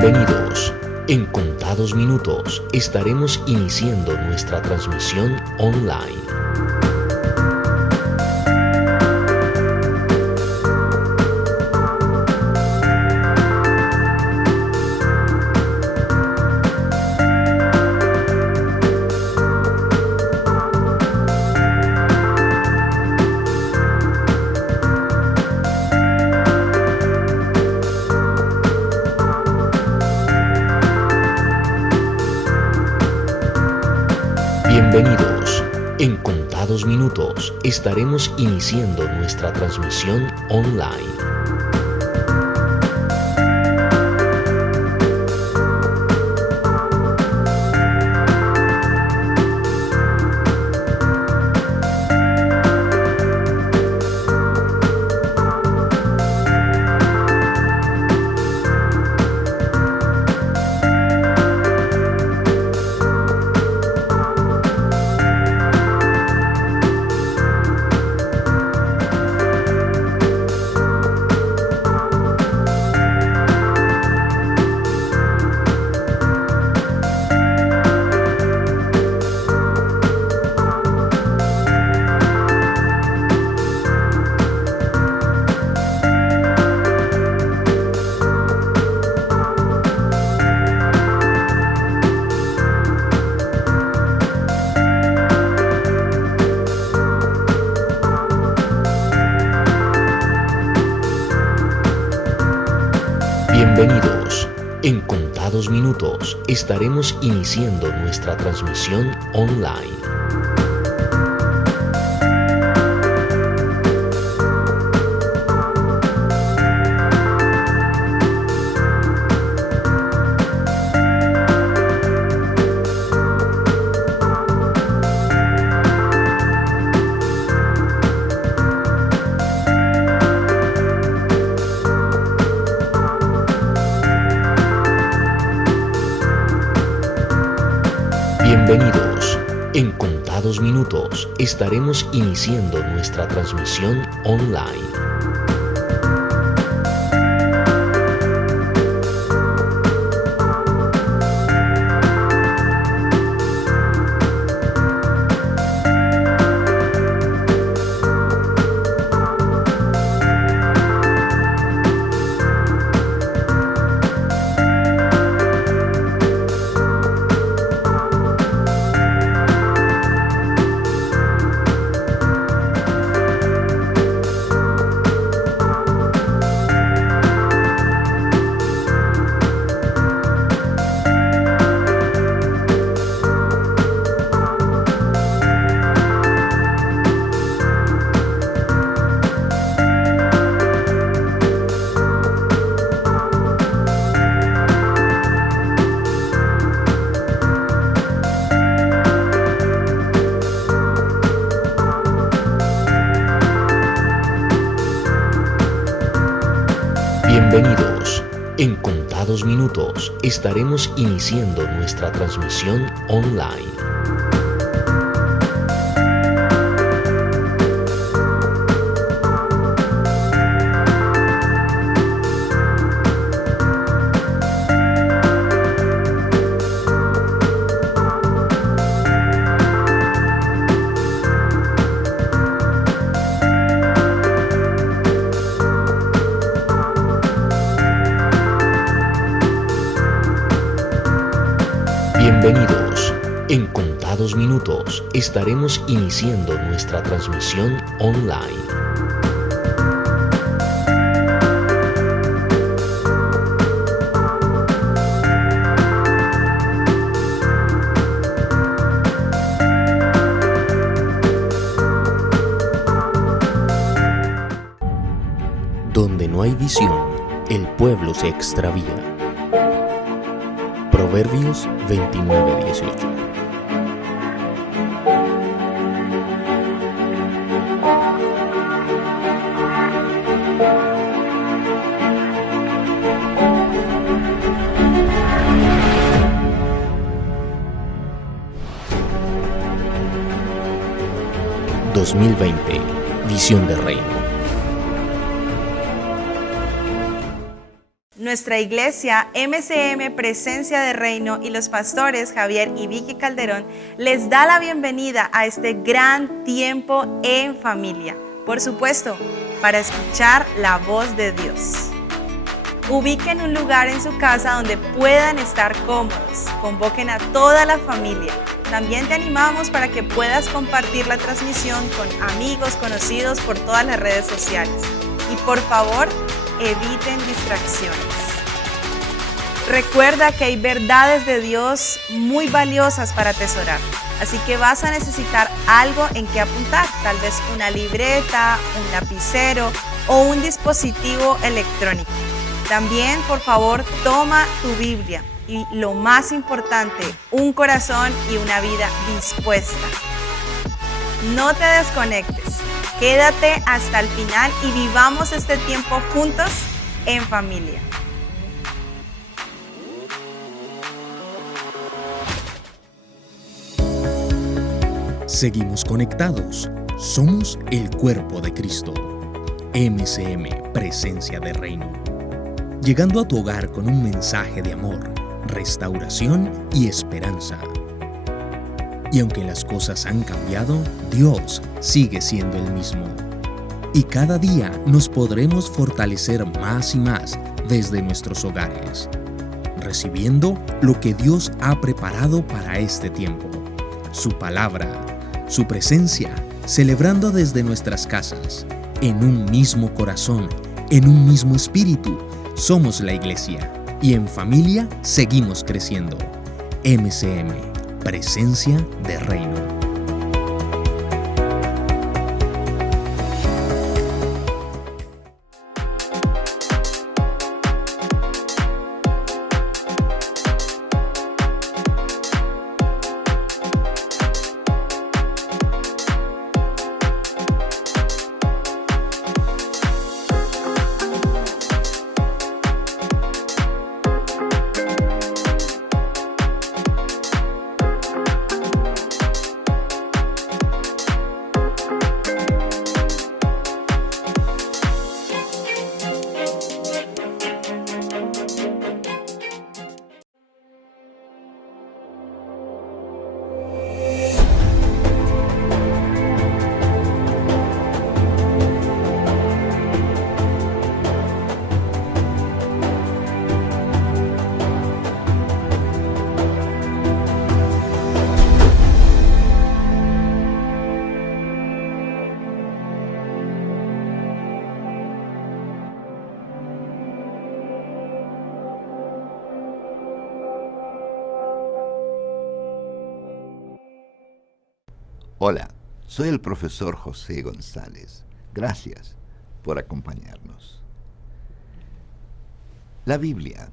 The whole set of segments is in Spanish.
Bienvenidos. En contados minutos estaremos iniciando nuestra transmisión online. Bienvenidos. En contados minutos estaremos iniciando nuestra transmisión online. Bienvenidos. En contados minutos estaremos iniciando nuestra transmisión online. Bienvenidos. En contados minutos estaremos iniciando nuestra transmisión online. Bienvenidos. En contados minutos estaremos iniciando nuestra transmisión online. Bienvenidos. En contados minutos estaremos iniciando nuestra transmisión online. Donde no hay visión, el pueblo se extravía. Proverbios 29:18. ...2020... Visión de Reino. Nuestra iglesia MCM Presencia de Reino y los pastores Javier y Vicky Calderón les da la bienvenida a este gran tiempo en familia. Por supuesto, para escuchar la voz de Dios. Ubiquen un lugar en su casa donde puedan estar cómodos. Convoquen a toda la familia. También te animamos para que puedas compartir la transmisión con amigos, conocidos por todas las redes sociales. Y por favor, eviten distracciones. Recuerda que hay verdades de Dios muy valiosas para atesorar, así que vas a necesitar algo en que apuntar, tal vez una libreta, un lapicero o un dispositivo electrónico. También, por favor, toma tu Biblia y lo más importante, un corazón y una vida dispuesta. No te desconectes. Quédate hasta el final y vivamos este tiempo juntos en familia. Seguimos conectados. Somos el cuerpo de Cristo. MCM, Presencia de Reino. Llegando a tu hogar con un mensaje de amor, restauración y esperanza. Y aunque las cosas han cambiado, Dios sigue siendo el mismo. Y cada día nos podremos fortalecer más y más desde nuestros hogares, recibiendo lo que Dios ha preparado para este tiempo, su palabra, su presencia, celebrando desde nuestras casas, en un mismo corazón, en un mismo espíritu. Somos la iglesia y en familia seguimos creciendo. MCM. Presencia de Reino. Hola, soy el profesor José González. Gracias por acompañarnos. La Biblia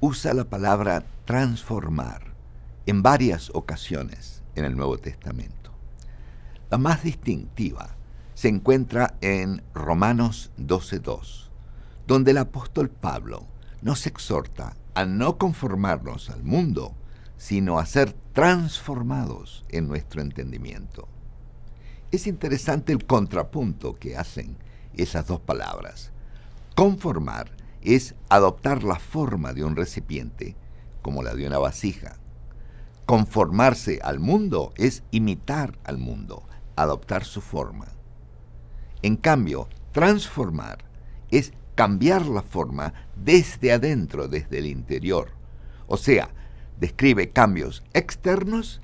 usa la palabra transformar en varias ocasiones en el Nuevo Testamento. La más distintiva se encuentra en Romanos 12:2, donde el apóstol Pablo nos exhorta a no conformarnos al mundo, sino a ser transformados en nuestro entendimiento. Es interesante el contrapunto que hacen esas dos palabras. Conformar es adoptar la forma de un recipiente, como la de una vasija. Conformarse al mundo es imitar al mundo, adoptar su forma. En cambio, transformar es cambiar la forma desde adentro, desde el interior. O sea, describe cambios externos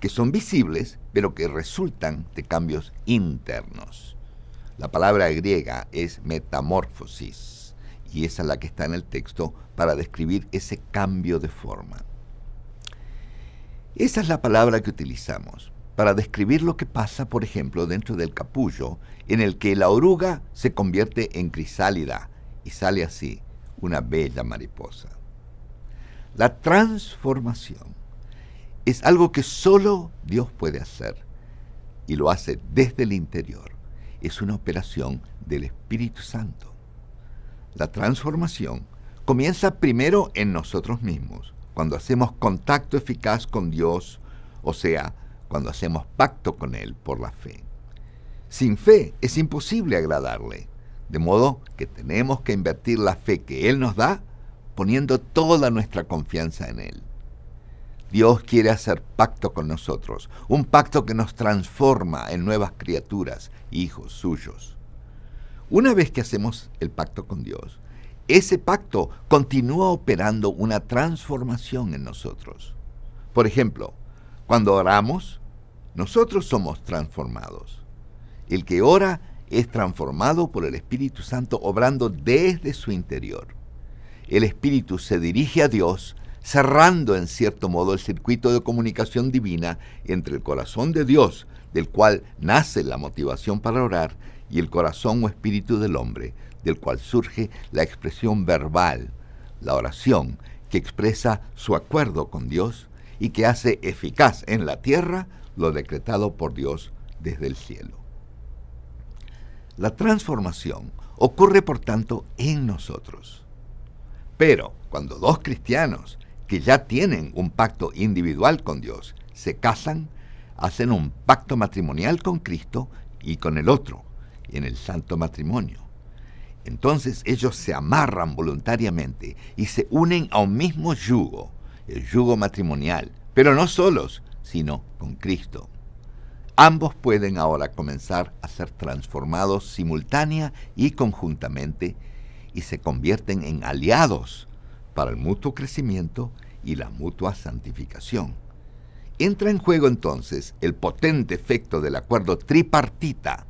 que son visibles, pero que resultan de cambios internos. La palabra griega es metamorfosis, y esa es la que está en el texto para describir ese cambio de forma. Esa es la palabra que utilizamos para describir lo que pasa, por ejemplo, dentro del capullo, en el que la oruga se convierte en crisálida y sale así una bella mariposa. La transformación es algo que solo Dios puede hacer y lo hace desde el interior. Es una operación del Espíritu Santo. La transformación comienza primero en nosotros mismos, cuando hacemos contacto eficaz con Dios, o sea, cuando hacemos pacto con Él por la fe. Sin fe es imposible agradarle, de modo que tenemos que invertir la fe que Él nos da poniendo toda nuestra confianza en Él. Dios quiere hacer pacto con nosotros, un pacto que nos transforma en nuevas criaturas, hijos suyos. Una vez que hacemos el pacto con Dios, ese pacto continúa operando una transformación en nosotros. Por ejemplo, cuando oramos, nosotros somos transformados. El que ora es transformado por el Espíritu Santo obrando desde su interior. El Espíritu se dirige a Dios, cerrando en cierto modo el circuito de comunicación divina entre el corazón de Dios, del cual nace la motivación para orar, y el corazón o espíritu del hombre, del cual surge la expresión verbal, la oración, que expresa su acuerdo con Dios y que hace eficaz en la tierra lo decretado por Dios desde el cielo. La transformación ocurre, por tanto, en nosotros. Pero cuando dos cristianos que ya tienen un pacto individual con Dios se casan, hacen un pacto matrimonial con Cristo y con el otro, en el santo matrimonio. Entonces ellos se amarran voluntariamente y se unen a un mismo yugo, el yugo matrimonial, pero no solos, sino con Cristo. Ambos pueden ahora comenzar a ser transformados simultánea y conjuntamente y se convierten en aliados para el mutuo crecimiento y la mutua santificación. Entra en juego entonces el potente efecto del acuerdo tripartita,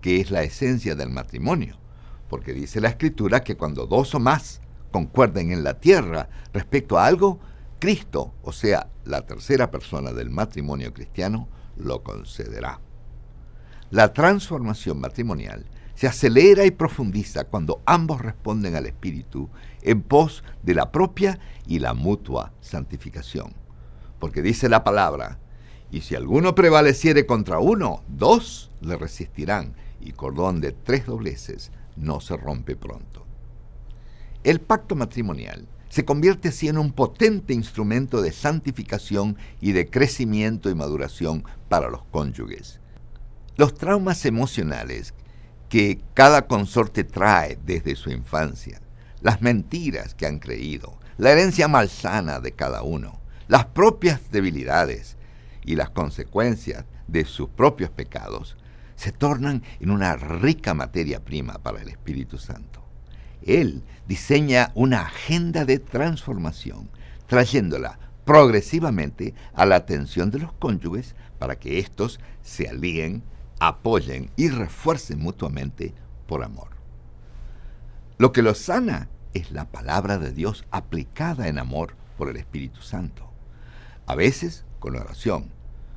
que es la esencia del matrimonio, porque dice la Escritura que cuando dos o más concuerden en la tierra respecto a algo, Cristo, o sea, la tercera persona del matrimonio cristiano, lo concederá. La transformación matrimonial se acelera y profundiza cuando ambos responden al Espíritu en pos de la propia y la mutua santificación. Porque dice la palabra, y si alguno prevaleciere contra uno, dos le resistirán, y cordón de 3 dobleces no se rompe pronto. El pacto matrimonial se convierte así en un potente instrumento de santificación y de crecimiento y maduración para los cónyuges. Los traumas emocionales que cada consorte trae desde su infancia, las mentiras que han creído, la herencia malsana de cada uno, las propias debilidades y las consecuencias de sus propios pecados, se tornan en una rica materia prima para el Espíritu Santo. Él diseña una agenda de transformación, trayéndola progresivamente a la atención de los cónyuges para que éstos se alíen, apoyen y refuercen mutuamente por amor. Lo que los sana es la palabra de Dios aplicada en amor por el Espíritu Santo. A veces con oración,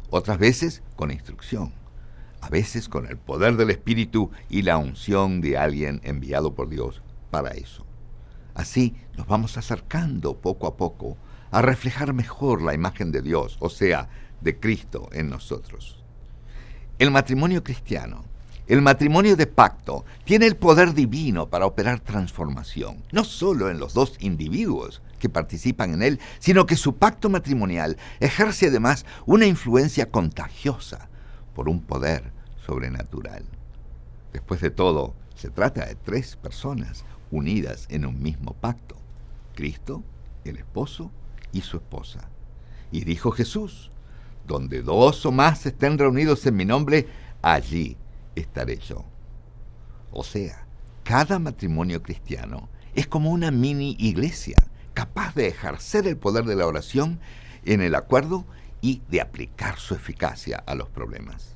otras veces con instrucción, a veces con el poder del Espíritu y la unción de alguien enviado por Dios para eso. Así nos vamos acercando poco a poco a reflejar mejor la imagen de Dios, o sea, de Cristo en nosotros. El matrimonio cristiano, el matrimonio de pacto, tiene el poder divino para operar transformación, no solo en los dos individuos que participan en él, sino que su pacto matrimonial ejerce además una influencia contagiosa por un poder sobrenatural. Después de todo, se trata de 3 personas unidas en un mismo pacto: Cristo, el esposo y su esposa. Y dijo Jesús, donde 2 o más estén reunidos en mi nombre, allí estaré yo. O sea, cada matrimonio cristiano es como una mini iglesia, capaz de ejercer el poder de la oración en el acuerdo y de aplicar su eficacia a los problemas.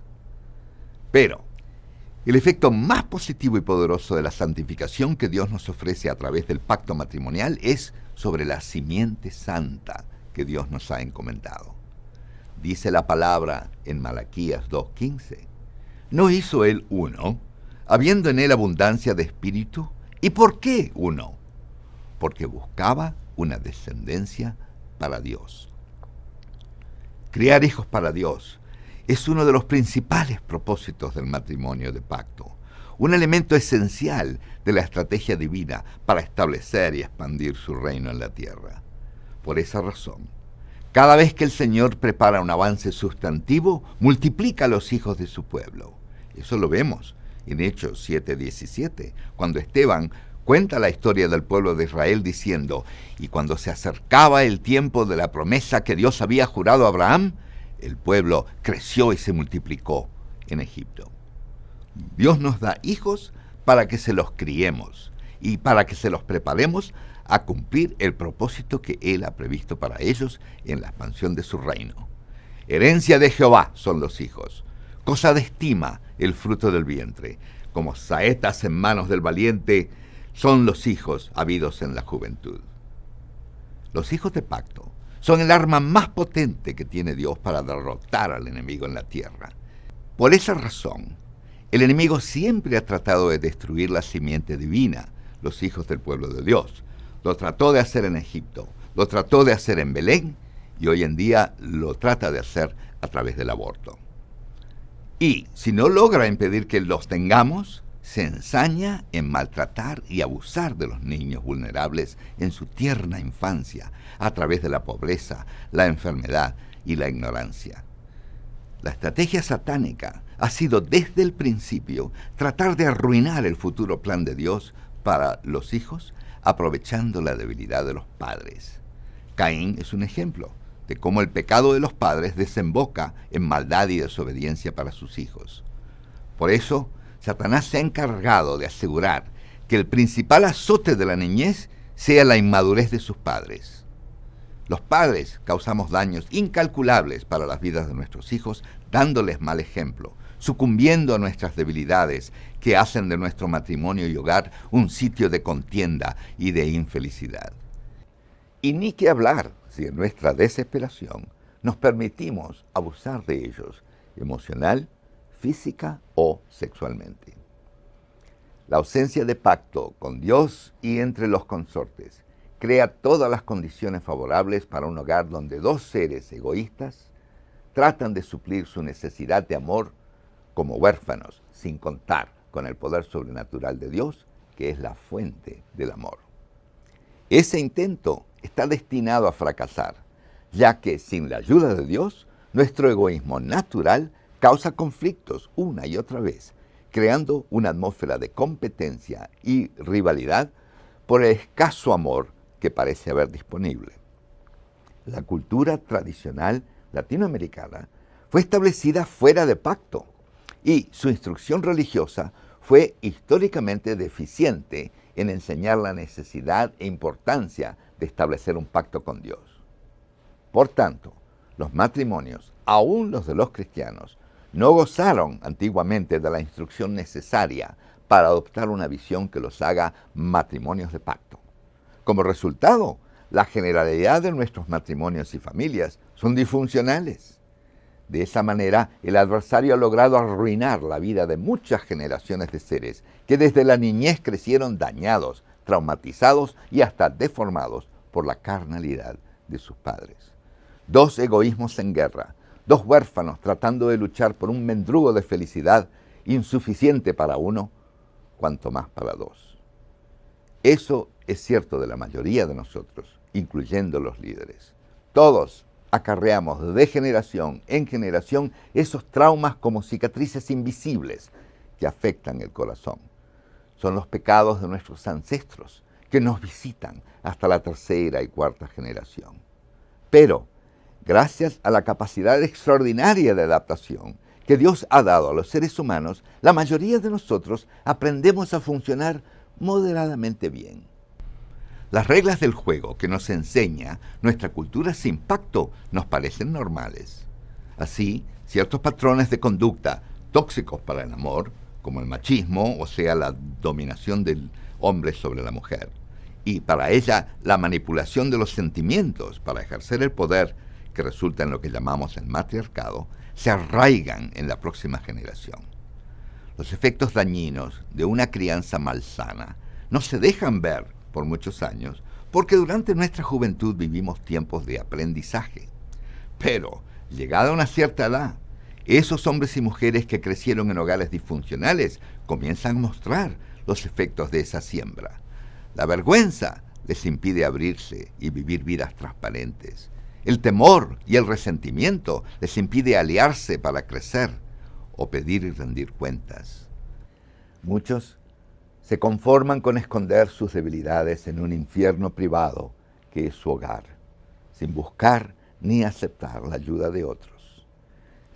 Pero el efecto más positivo y poderoso de la santificación que Dios nos ofrece a través del pacto matrimonial es sobre la simiente santa que Dios nos ha encomendado. Dice la palabra en Malaquías 2:15, ¿no hizo él uno, habiendo en él abundancia de espíritu? ¿Y por qué uno? Porque buscaba una descendencia para Dios. Criar hijos para Dios es uno de los principales propósitos del matrimonio de pacto, un elemento esencial de la estrategia divina para establecer y expandir su reino en la tierra. Por esa razón, cada vez que el Señor prepara un avance sustantivo, multiplica a los hijos de su pueblo. Eso lo vemos en Hechos 7:17, cuando Esteban cuenta la historia del pueblo de Israel diciendo: y cuando se acercaba el tiempo de la promesa que Dios había jurado a Abraham, el pueblo creció y se multiplicó en Egipto. Dios nos da hijos para que se los criemos y para que se los preparemos a cumplir el propósito que Él ha previsto para ellos en la expansión de su reino. Herencia de Jehová son los hijos, cosa de estima el fruto del vientre, como saetas en manos del valiente son los hijos habidos en la juventud. Los hijos de pacto son el arma más potente que tiene Dios para derrotar al enemigo en la tierra. Por esa razón, el enemigo siempre ha tratado de destruir la simiente divina, los hijos del pueblo de Dios. Lo trató de hacer en Egipto, lo trató de hacer en Belén, y hoy en día lo trata de hacer a través del aborto. Y si no logra impedir que los tengamos, se ensaña en maltratar y abusar de los niños vulnerables en su tierna infancia, a través de la pobreza, la enfermedad y la ignorancia. La estrategia satánica ha sido desde el principio tratar de arruinar el futuro plan de Dios para los hijos, aprovechando la debilidad de los padres. Caín es un ejemplo de cómo el pecado de los padres desemboca en maldad y desobediencia para sus hijos. Por eso, Satanás se ha encargado de asegurar que el principal azote de la niñez sea la inmadurez de sus padres. Los padres causamos daños incalculables para las vidas de nuestros hijos, dándoles mal ejemplo, sucumbiendo a nuestras debilidades que hacen de nuestro matrimonio y hogar un sitio de contienda y de infelicidad. Y ni que hablar si en nuestra desesperación nos permitimos abusar de ellos emocional, física o sexualmente. La ausencia de pacto con Dios y entre los consortes crea todas las condiciones favorables para un hogar donde dos seres egoístas tratan de suplir su necesidad de amor como huérfanos, sin contar con el poder sobrenatural de Dios, que es la fuente del amor. Ese intento está destinado a fracasar, ya que sin la ayuda de Dios, nuestro egoísmo natural causa conflictos una y otra vez, creando una atmósfera de competencia y rivalidad por el escaso amor que parece haber disponible. La cultura tradicional latinoamericana fue establecida fuera de pacto y su instrucción religiosa fue históricamente deficiente en enseñar la necesidad e importancia de establecer un pacto con Dios. Por tanto, los matrimonios, aun los de los cristianos, no gozaron antiguamente de la instrucción necesaria para adoptar una visión que los haga matrimonios de pacto. Como resultado, la generalidad de nuestros matrimonios y familias son disfuncionales. De esa manera, el adversario ha logrado arruinar la vida de muchas generaciones de seres que desde la niñez crecieron dañados, traumatizados y hasta deformados por la carnalidad de sus padres. Dos egoísmos en guerra, dos huérfanos tratando de luchar por un mendrugo de felicidad insuficiente para uno, cuanto más para dos. Eso es cierto de la mayoría de nosotros, incluyendo los líderes. Todos acarreamos de generación en generación esos traumas como cicatrices invisibles que afectan el corazón. Son los pecados de nuestros ancestros que nos visitan hasta la tercera y cuarta generación. Pero, gracias a la capacidad extraordinaria de adaptación que Dios ha dado a los seres humanos, la mayoría de nosotros aprendemos a funcionar moderadamente bien. Las reglas del juego que nos enseña nuestra cultura sin pacto nos parecen normales. Así, ciertos patrones de conducta tóxicos para el amor, como el machismo, o sea, la dominación del hombre sobre la mujer, y para ella la manipulación de los sentimientos para ejercer el poder, que resulta en lo que llamamos el matriarcado, se arraigan en la próxima generación. Los efectos dañinos de una crianza malsana no se dejan ver por muchos años, porque durante nuestra juventud vivimos tiempos de aprendizaje. Pero, llegada a una cierta edad, esos hombres y mujeres que crecieron en hogares disfuncionales comienzan a mostrar los efectos de esa siembra. La vergüenza les impide abrirse y vivir vidas transparentes. El temor y el resentimiento les impide aliarse para crecer o pedir y rendir cuentas. Muchos Se conforman con esconder sus debilidades en un infierno privado que es su hogar, sin buscar ni aceptar la ayuda de otros.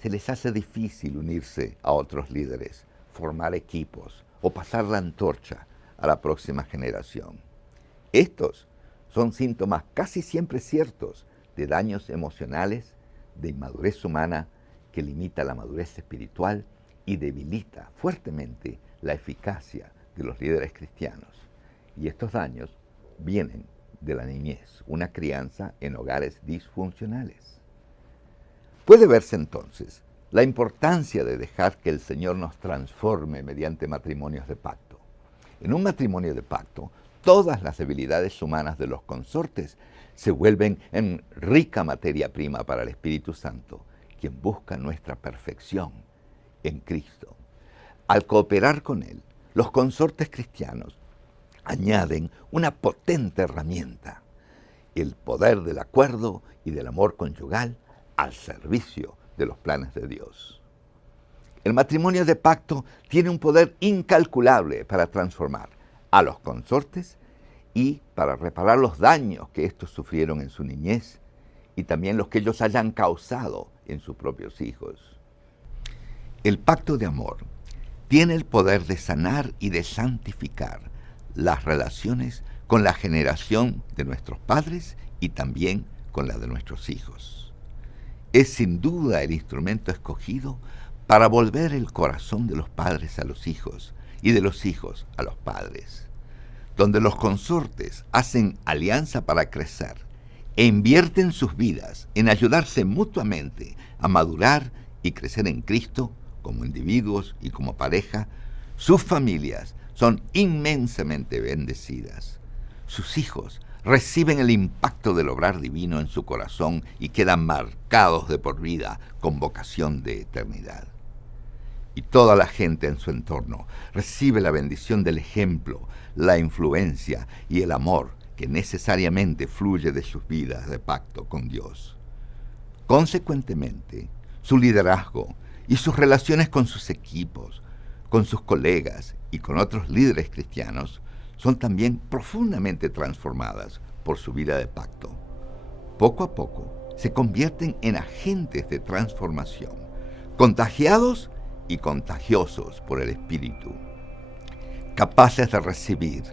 Se les hace difícil unirse a otros líderes, formar equipos o pasar la antorcha a la próxima generación. Estos son síntomas casi siempre ciertos de daños emocionales, de inmadurez humana que limita la madurez espiritual y debilita fuertemente la eficacia de los líderes cristianos. Y estos daños vienen de la niñez, una crianza en hogares disfuncionales. Puede verse entonces la importancia de dejar que el Señor nos transforme mediante matrimonios de pacto. En un matrimonio de pacto, todas las debilidades humanas de los consortes se vuelven en rica materia prima para el Espíritu Santo, quien busca nuestra perfección en Cristo. Al cooperar con Él, los consortes cristianos añaden una potente herramienta, el poder del acuerdo y del amor conyugal al servicio de los planes de Dios. El matrimonio de pacto tiene un poder incalculable para transformar a los consortes y para reparar los daños que estos sufrieron en su niñez y también los que ellos hayan causado en sus propios hijos. El pacto de amor tiene el poder de sanar y de santificar las relaciones con la generación de nuestros padres y también con la de nuestros hijos. Es sin duda el instrumento escogido para volver el corazón de los padres a los hijos y de los hijos a los padres, donde los consortes hacen alianza para crecer e invierten sus vidas en ayudarse mutuamente a madurar y crecer en Cristo como individuos y como pareja. Sus familias son inmensamente bendecidas. Sus hijos reciben el impacto del obrar divino en su corazón y quedan marcados de por vida con vocación de eternidad. Y toda la gente en su entorno recibe la bendición del ejemplo, la influencia y el amor que necesariamente fluye de sus vidas de pacto con Dios. Consecuentemente, su liderazgo y sus relaciones con sus equipos, con sus colegas y con otros líderes cristianos son también profundamente transformadas por su vida de pacto. Poco a poco se convierten en agentes de transformación, contagiados y contagiosos por el Espíritu, capaces de recibir,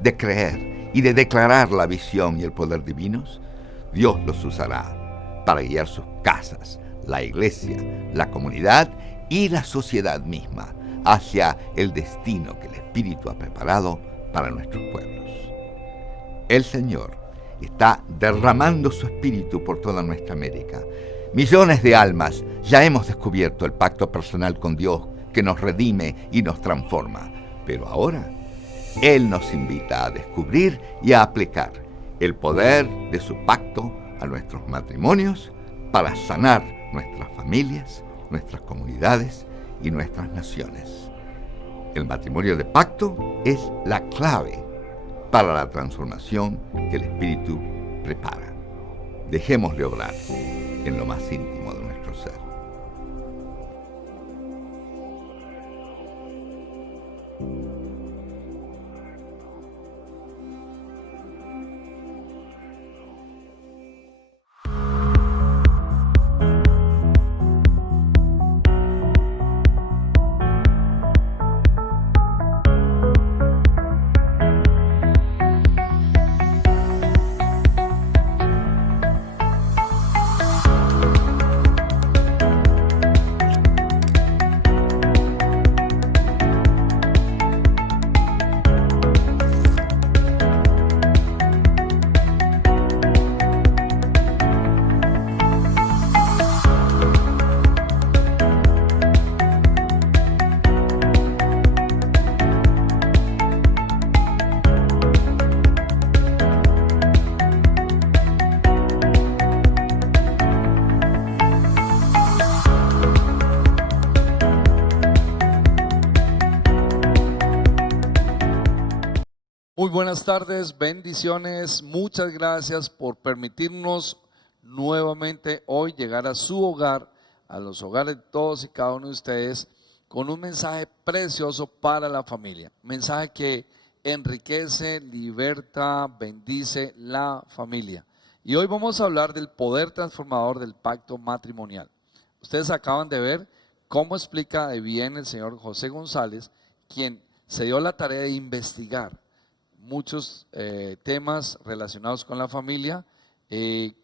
de creer y de declarar la visión y el poder divinos. Dios los usará para guiar sus casas, la iglesia, la comunidad y la sociedad misma hacia el destino que el Espíritu ha preparado para nuestros pueblos. El Señor está derramando su Espíritu por toda nuestra América. Millones de almas ya hemos descubierto el pacto personal con Dios que nos redime y nos transforma. Pero ahora Él nos invita a descubrir y a aplicar el poder de su pacto a nuestros matrimonios para sanar nuestras familias, nuestras comunidades y nuestras naciones. El matrimonio de pacto es la clave para la transformación que el Espíritu prepara. Dejémosle obrar en lo más íntimo de nuestro ser. Muy buenas tardes, bendiciones, muchas gracias por permitirnos nuevamente hoy llegar a su hogar, a los hogares de todos y cada uno de ustedes, con un mensaje precioso para la familia. Mensaje que enriquece, liberta, bendice la familia. Y hoy vamos a hablar del poder transformador del pacto matrimonial. Ustedes acaban de ver cómo explica de bien el señor José González, quien se dio la tarea de investigar muchos temas relacionados con la familia,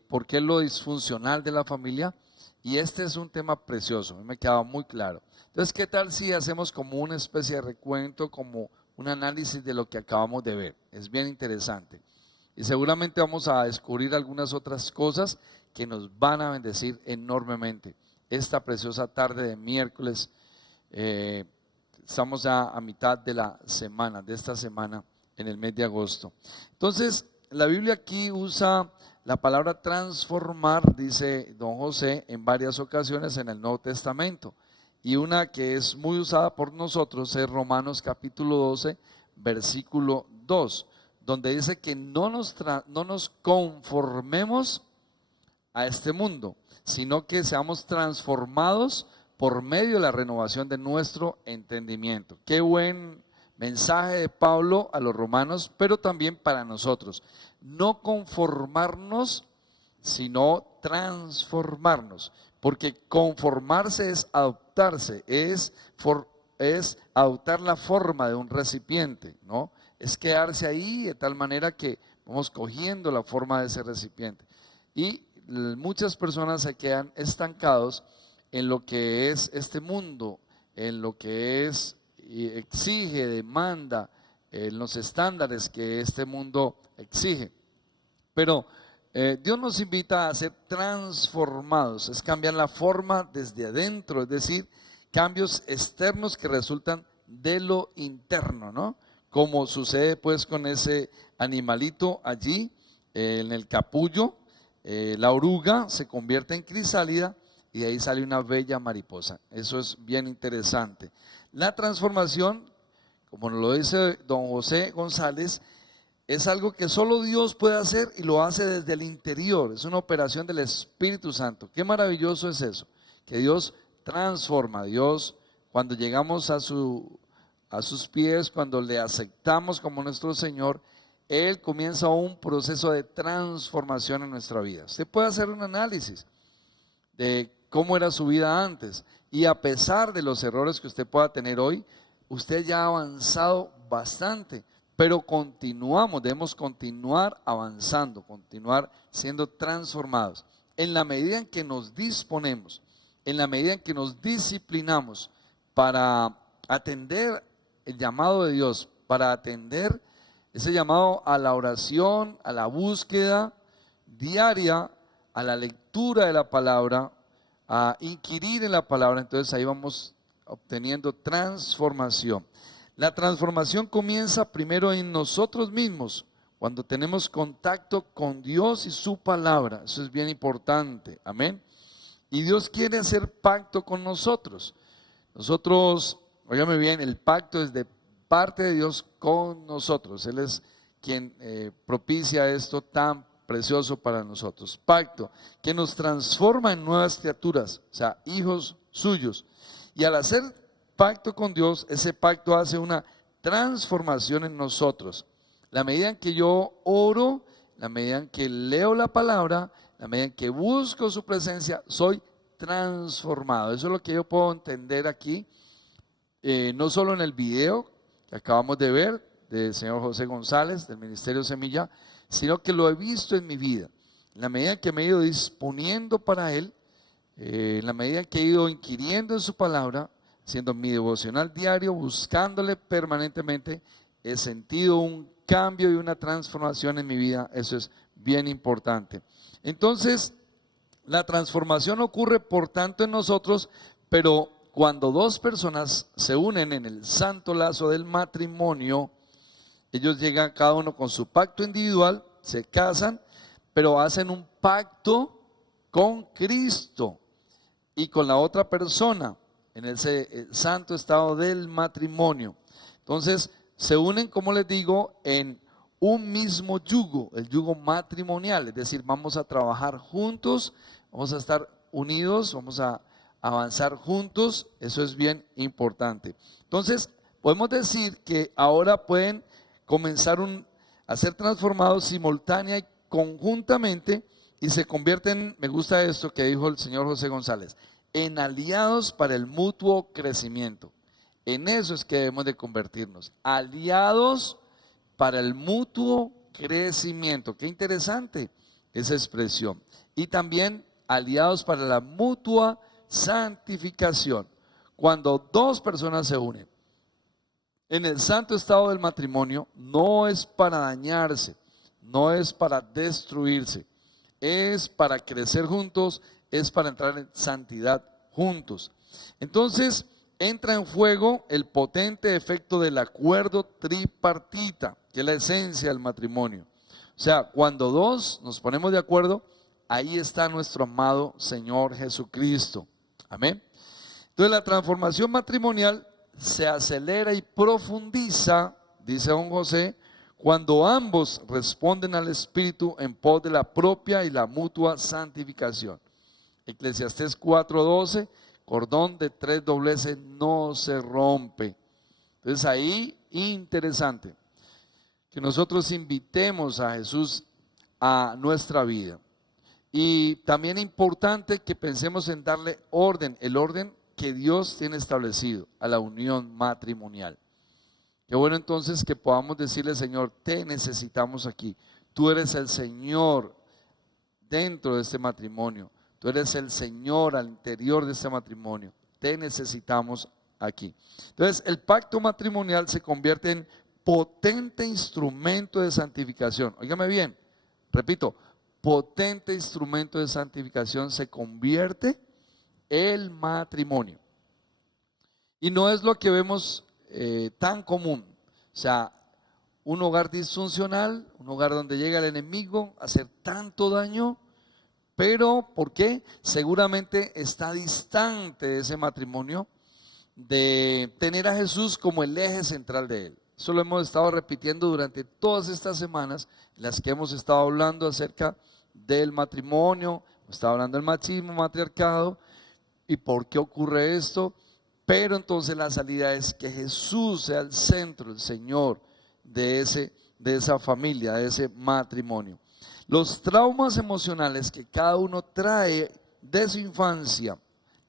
por qué es lo disfuncional de la familia, y este es un tema precioso, me ha quedado muy claro. Entonces, ¿qué tal si hacemos como una especie de recuento, como un análisis de lo que acabamos de ver? Es bien interesante. Y seguramente vamos a descubrir algunas otras cosas que nos van a bendecir enormemente. Esta preciosa tarde de miércoles, estamos ya a mitad de la semana, de esta semana en el mes de agosto. Entonces, la Biblia aquí usa la palabra transformar, dice don José, en varias ocasiones en el Nuevo Testamento. Y una que es muy usada por nosotros es Romanos capítulo 12, versículo 2, donde dice que no nos conformemos a este mundo, sino que seamos transformados por medio de la renovación de nuestro entendimiento. Qué buen mensaje de Pablo a los romanos, pero también para nosotros. No conformarnos, sino transformarnos, porque conformarse es adoptarse, es adoptar la forma de un recipiente, ¿no? Es quedarse ahí de tal manera que vamos cogiendo la forma de ese recipiente. Y muchas personas se quedan estancados en lo que es este mundo, en lo que es exige, demanda, en los estándares que este mundo exige. Pero Dios nos invita a ser transformados, es cambiar la forma desde adentro, es decir, cambios externos que resultan de lo interno, ¿no? Como sucede pues con ese animalito allí en el capullo, la oruga se convierte en crisálida y de ahí sale una bella mariposa. Eso es bien interesante. La transformación, como nos lo dice don José González, es algo que solo Dios puede hacer y lo hace desde el interior. Es una operación del Espíritu Santo. Qué maravilloso es eso, que Dios transforma. Dios, cuando llegamos a sus pies, cuando le aceptamos como nuestro Señor, Él comienza un proceso de transformación en nuestra vida. Usted puede hacer un análisis de cómo era su vida antes, y a pesar de los errores que usted pueda tener hoy, usted ya ha avanzado bastante, pero debemos continuar avanzando, continuar siendo transformados. En la medida en que nos disponemos, en la medida en que nos disciplinamos para atender el llamado de Dios, para atender ese llamado a la oración, a la búsqueda diaria, a la lectura de la palabra, a inquirir en la palabra, entonces ahí vamos obteniendo transformación. La transformación comienza primero en nosotros mismos, cuando tenemos contacto con Dios y su palabra. Eso es bien importante, amén. Y Dios quiere hacer pacto con nosotros. Nosotros, óigame bien, el pacto es de parte de Dios con nosotros. Él es quien propicia esto tan precioso para nosotros. Pacto que nos transforma en nuevas criaturas, o sea, hijos suyos. Y al hacer pacto con Dios, ese pacto hace una transformación en nosotros. La medida en que yo oro, la medida en que leo la palabra, la medida en que busco su presencia, soy transformado. Eso es lo que yo puedo entender aquí, no solo en el video que acabamos de ver del señor José González, del Ministerio Semilla, sino que lo he visto en mi vida. En la medida en que me he ido disponiendo para Él, en la medida en que he ido inquiriendo en su palabra, haciendo mi devocional diario, buscándole permanentemente, he sentido un cambio y una transformación en mi vida. Eso es bien importante. Entonces, la transformación ocurre por tanto en nosotros, pero cuando dos personas se unen en el santo lazo del matrimonio, ellos llegan cada uno con su pacto individual, se casan, pero hacen un pacto con Cristo y con la otra persona en ese santo estado del matrimonio. Entonces se unen, como les digo, en un mismo yugo, el yugo matrimonial, es decir, vamos a trabajar juntos, vamos a estar unidos, vamos a avanzar juntos, eso es bien importante. Entonces, podemos decir que ahora pueden comenzar a ser transformados simultánea y conjuntamente y se convierten, me gusta esto que dijo el señor José González, en aliados para el mutuo crecimiento. En eso es que debemos de convertirnos, aliados para el mutuo crecimiento. Qué interesante esa expresión. Y también aliados para la mutua santificación. Cuando dos personas se unen en el santo estado del matrimonio, no es para dañarse, no es para destruirse, es para crecer juntos, es para entrar en santidad juntos. Entonces entra en juego el potente efecto del acuerdo tripartita, que es la esencia del matrimonio. O sea, cuando dos nos ponemos de acuerdo, ahí está nuestro amado Señor Jesucristo. Amén. Entonces la transformación matrimonial se acelera y profundiza, dice don José, cuando ambos responden al Espíritu en pos de la propia y la mutua santificación. Eclesiastés 4:12, cordón de tres dobleces no se rompe. Entonces ahí, interesante, que nosotros invitemos a Jesús a nuestra vida. Y también importante que pensemos en darle orden, el orden que Dios tiene establecido a la unión matrimonial. Qué bueno entonces que podamos decirle, Señor, te necesitamos aquí. Tú eres el Señor dentro de este matrimonio. Tú eres el Señor al interior de este matrimonio. Te necesitamos aquí. Entonces, el pacto matrimonial se convierte en potente instrumento de santificación. Óigame bien, repito, potente instrumento de santificación se convierte el matrimonio. Y no es lo que vemos tan común. O sea, un hogar disfuncional, un hogar donde llega el enemigo a hacer tanto daño. Pero, ¿por qué? Seguramente está distante ese matrimonio de tener a Jesús como el eje central de él. Eso lo hemos estado repitiendo durante todas estas semanas en las que hemos estado hablando acerca del matrimonio, hemos estado hablando del machismo, matriarcado y por qué ocurre esto. Pero entonces la salida es que Jesús sea el centro, el Señor de esa familia, de ese matrimonio. Los traumas emocionales que cada uno trae de su infancia,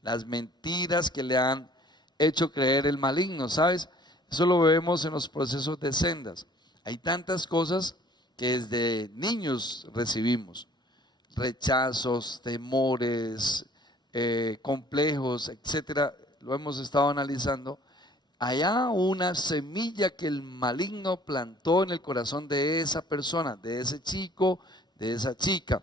las mentiras que le han hecho creer el maligno, ¿sabes? Eso lo vemos en los procesos de sendas. Hay tantas cosas que desde niños recibimos, rechazos, temores, complejos, etcétera. Lo hemos estado analizando. Allá una semilla que el maligno plantó en el corazón de esa persona, de ese chico, de esa chica,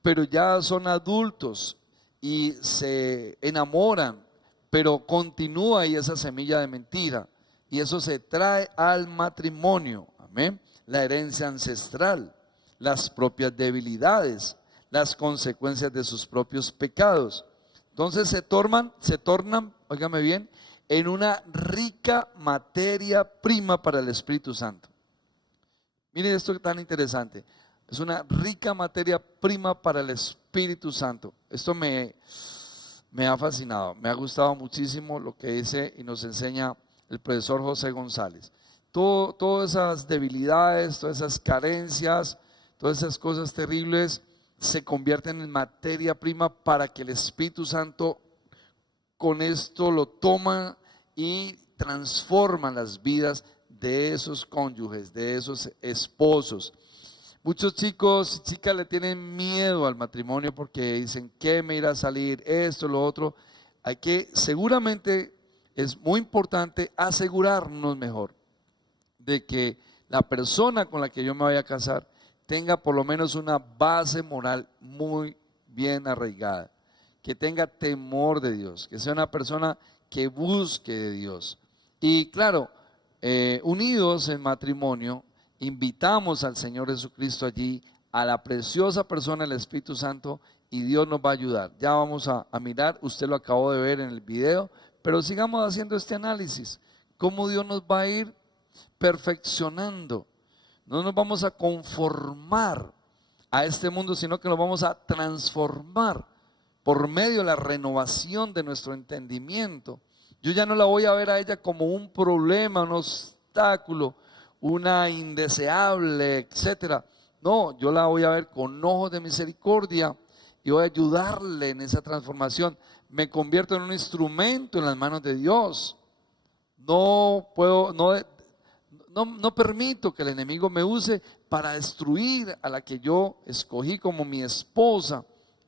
pero ya son adultos y se enamoran, pero continúa ahí esa semilla de mentira y eso se trae al matrimonio. Amén. La herencia ancestral, las propias debilidades, las consecuencias de sus propios pecados. Entonces se tornan, óigame bien, en una rica materia prima para el Espíritu Santo. Miren esto tan interesante. Es una rica materia prima para el Espíritu Santo. Esto me ha fascinado, me ha gustado muchísimo lo que dice y nos enseña el profesor José González. Todas esas debilidades, todas esas carencias, todas esas cosas terribles se convierten en materia prima para que el Espíritu Santo con esto lo toma y transforma las vidas de esos cónyuges, de esos esposos. Muchos chicos y chicas le tienen miedo al matrimonio porque dicen, ¿qué me irá a salir? Esto, lo otro. Seguramente es muy importante asegurarnos mejor de que la persona con la que yo me vaya a casar tenga por lo menos una base moral muy bien arraigada, que tenga temor de Dios, que sea una persona que busque de Dios. Y claro, unidos en matrimonio, invitamos al Señor Jesucristo allí, a la preciosa persona del Espíritu Santo, y Dios nos va a ayudar. Ya vamos a mirar, usted lo acabó de ver en el video, pero sigamos haciendo este análisis, cómo Dios nos va a ir perfeccionando. No nos vamos a conformar a este mundo, sino que nos vamos a transformar por medio de la renovación de nuestro entendimiento. Yo ya no la voy a ver a ella como un problema, un obstáculo, una indeseable, etcétera. No, yo la voy a ver con ojos de misericordia y voy a ayudarle en esa transformación. Me convierto en un instrumento en las manos de Dios. No permito que el enemigo me use para destruir a la que yo escogí como mi esposa.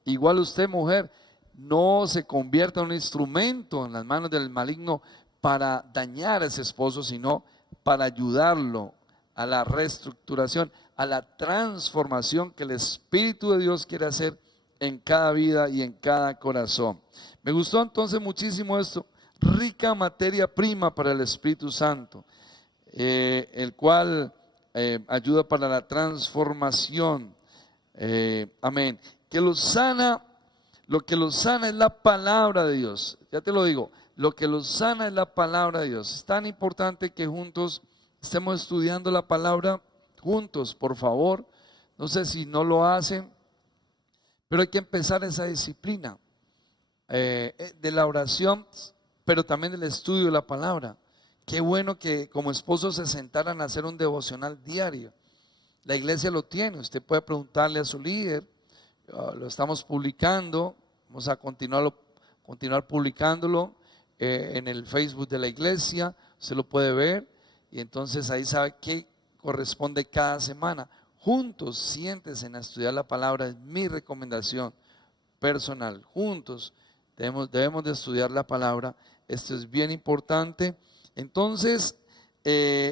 Igual usted, mujer, no se convierta en un instrumento en las manos del maligno para dañar a ese esposo, sino para ayudarlo a la reestructuración, a la transformación que el Espíritu de Dios quiere hacer en cada vida y en cada corazón. Me gustó entonces muchísimo esto, rica materia prima para el Espíritu Santo, el cual ayuda para la transformación. Amén. Lo que lo sana es la palabra de Dios. Ya te lo digo, lo que lo sana es la palabra de Dios. Es tan importante que juntos estemos estudiando la palabra juntos, por favor. No sé si no lo hacen, pero hay que empezar esa disciplina de la oración, pero también del estudio de la palabra. Qué bueno que como esposos se sentaran a hacer un devocional diario. La iglesia lo tiene, usted puede preguntarle a su líder. Lo estamos publicando, vamos a continuar publicándolo en el Facebook de la iglesia, usted lo puede ver y entonces ahí sabe qué corresponde cada semana. Juntos siéntense a estudiar la palabra, es mi recomendación personal. Juntos debemos de estudiar la palabra, esto es bien importante. Entonces,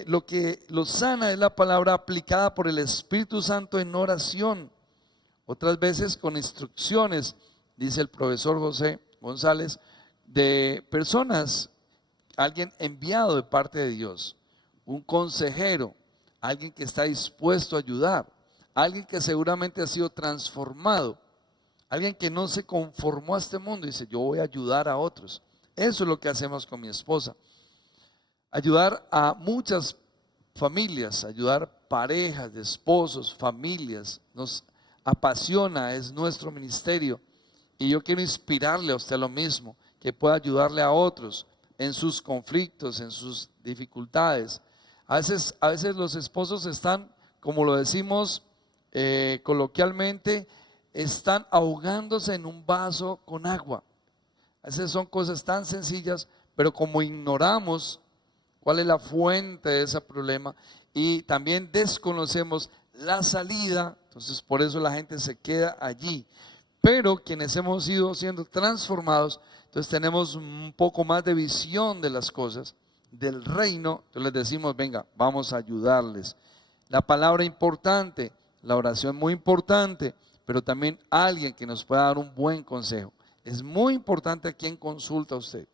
lo que lo sana es la palabra aplicada por el Espíritu Santo en oración. Otras veces con instrucciones, dice el profesor José González, de personas, alguien enviado de parte de Dios, un consejero, alguien que está dispuesto a ayudar, alguien que seguramente ha sido transformado, alguien que no se conformó a este mundo y dice, yo voy a ayudar a otros. Eso es lo que hacemos con mi esposa. Ayudar a muchas familias, ayudar parejas de esposos, familias, nos apasiona, es nuestro ministerio y yo quiero inspirarle a usted lo mismo, que pueda ayudarle a otros en sus conflictos, en sus dificultades. A veces los esposos están, como lo decimos coloquialmente, están ahogándose en un vaso con agua. A veces son cosas tan sencillas, pero como ignoramos cuál es la fuente de ese problema y también desconocemos la salida, entonces por eso la gente se queda allí. Pero quienes hemos ido siendo transformados, entonces tenemos un poco más de visión de las cosas, del reino, entonces les decimos, venga, vamos a ayudarles. La palabra importante, la oración muy importante, pero también alguien que nos pueda dar un buen consejo. Es muy importante a quien consulta a usted.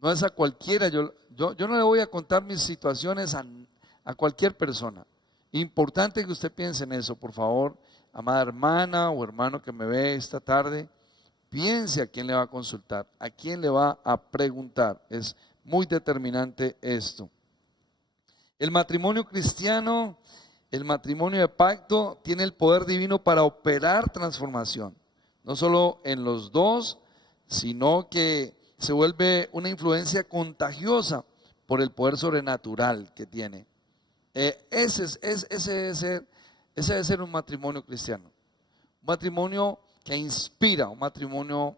No es a cualquiera, yo no le voy a contar mis situaciones a cualquier persona. Importante que usted piense en eso, por favor, amada hermana o hermano que me ve esta tarde, piense a quién le va a consultar, a quién le va a preguntar. Es muy determinante esto. El matrimonio cristiano, el matrimonio de pacto, tiene el poder divino para operar transformación, no solo en los dos, sino que se vuelve una influencia contagiosa por el poder sobrenatural que tiene. Ese debe ser un matrimonio cristiano, un matrimonio que inspira, un matrimonio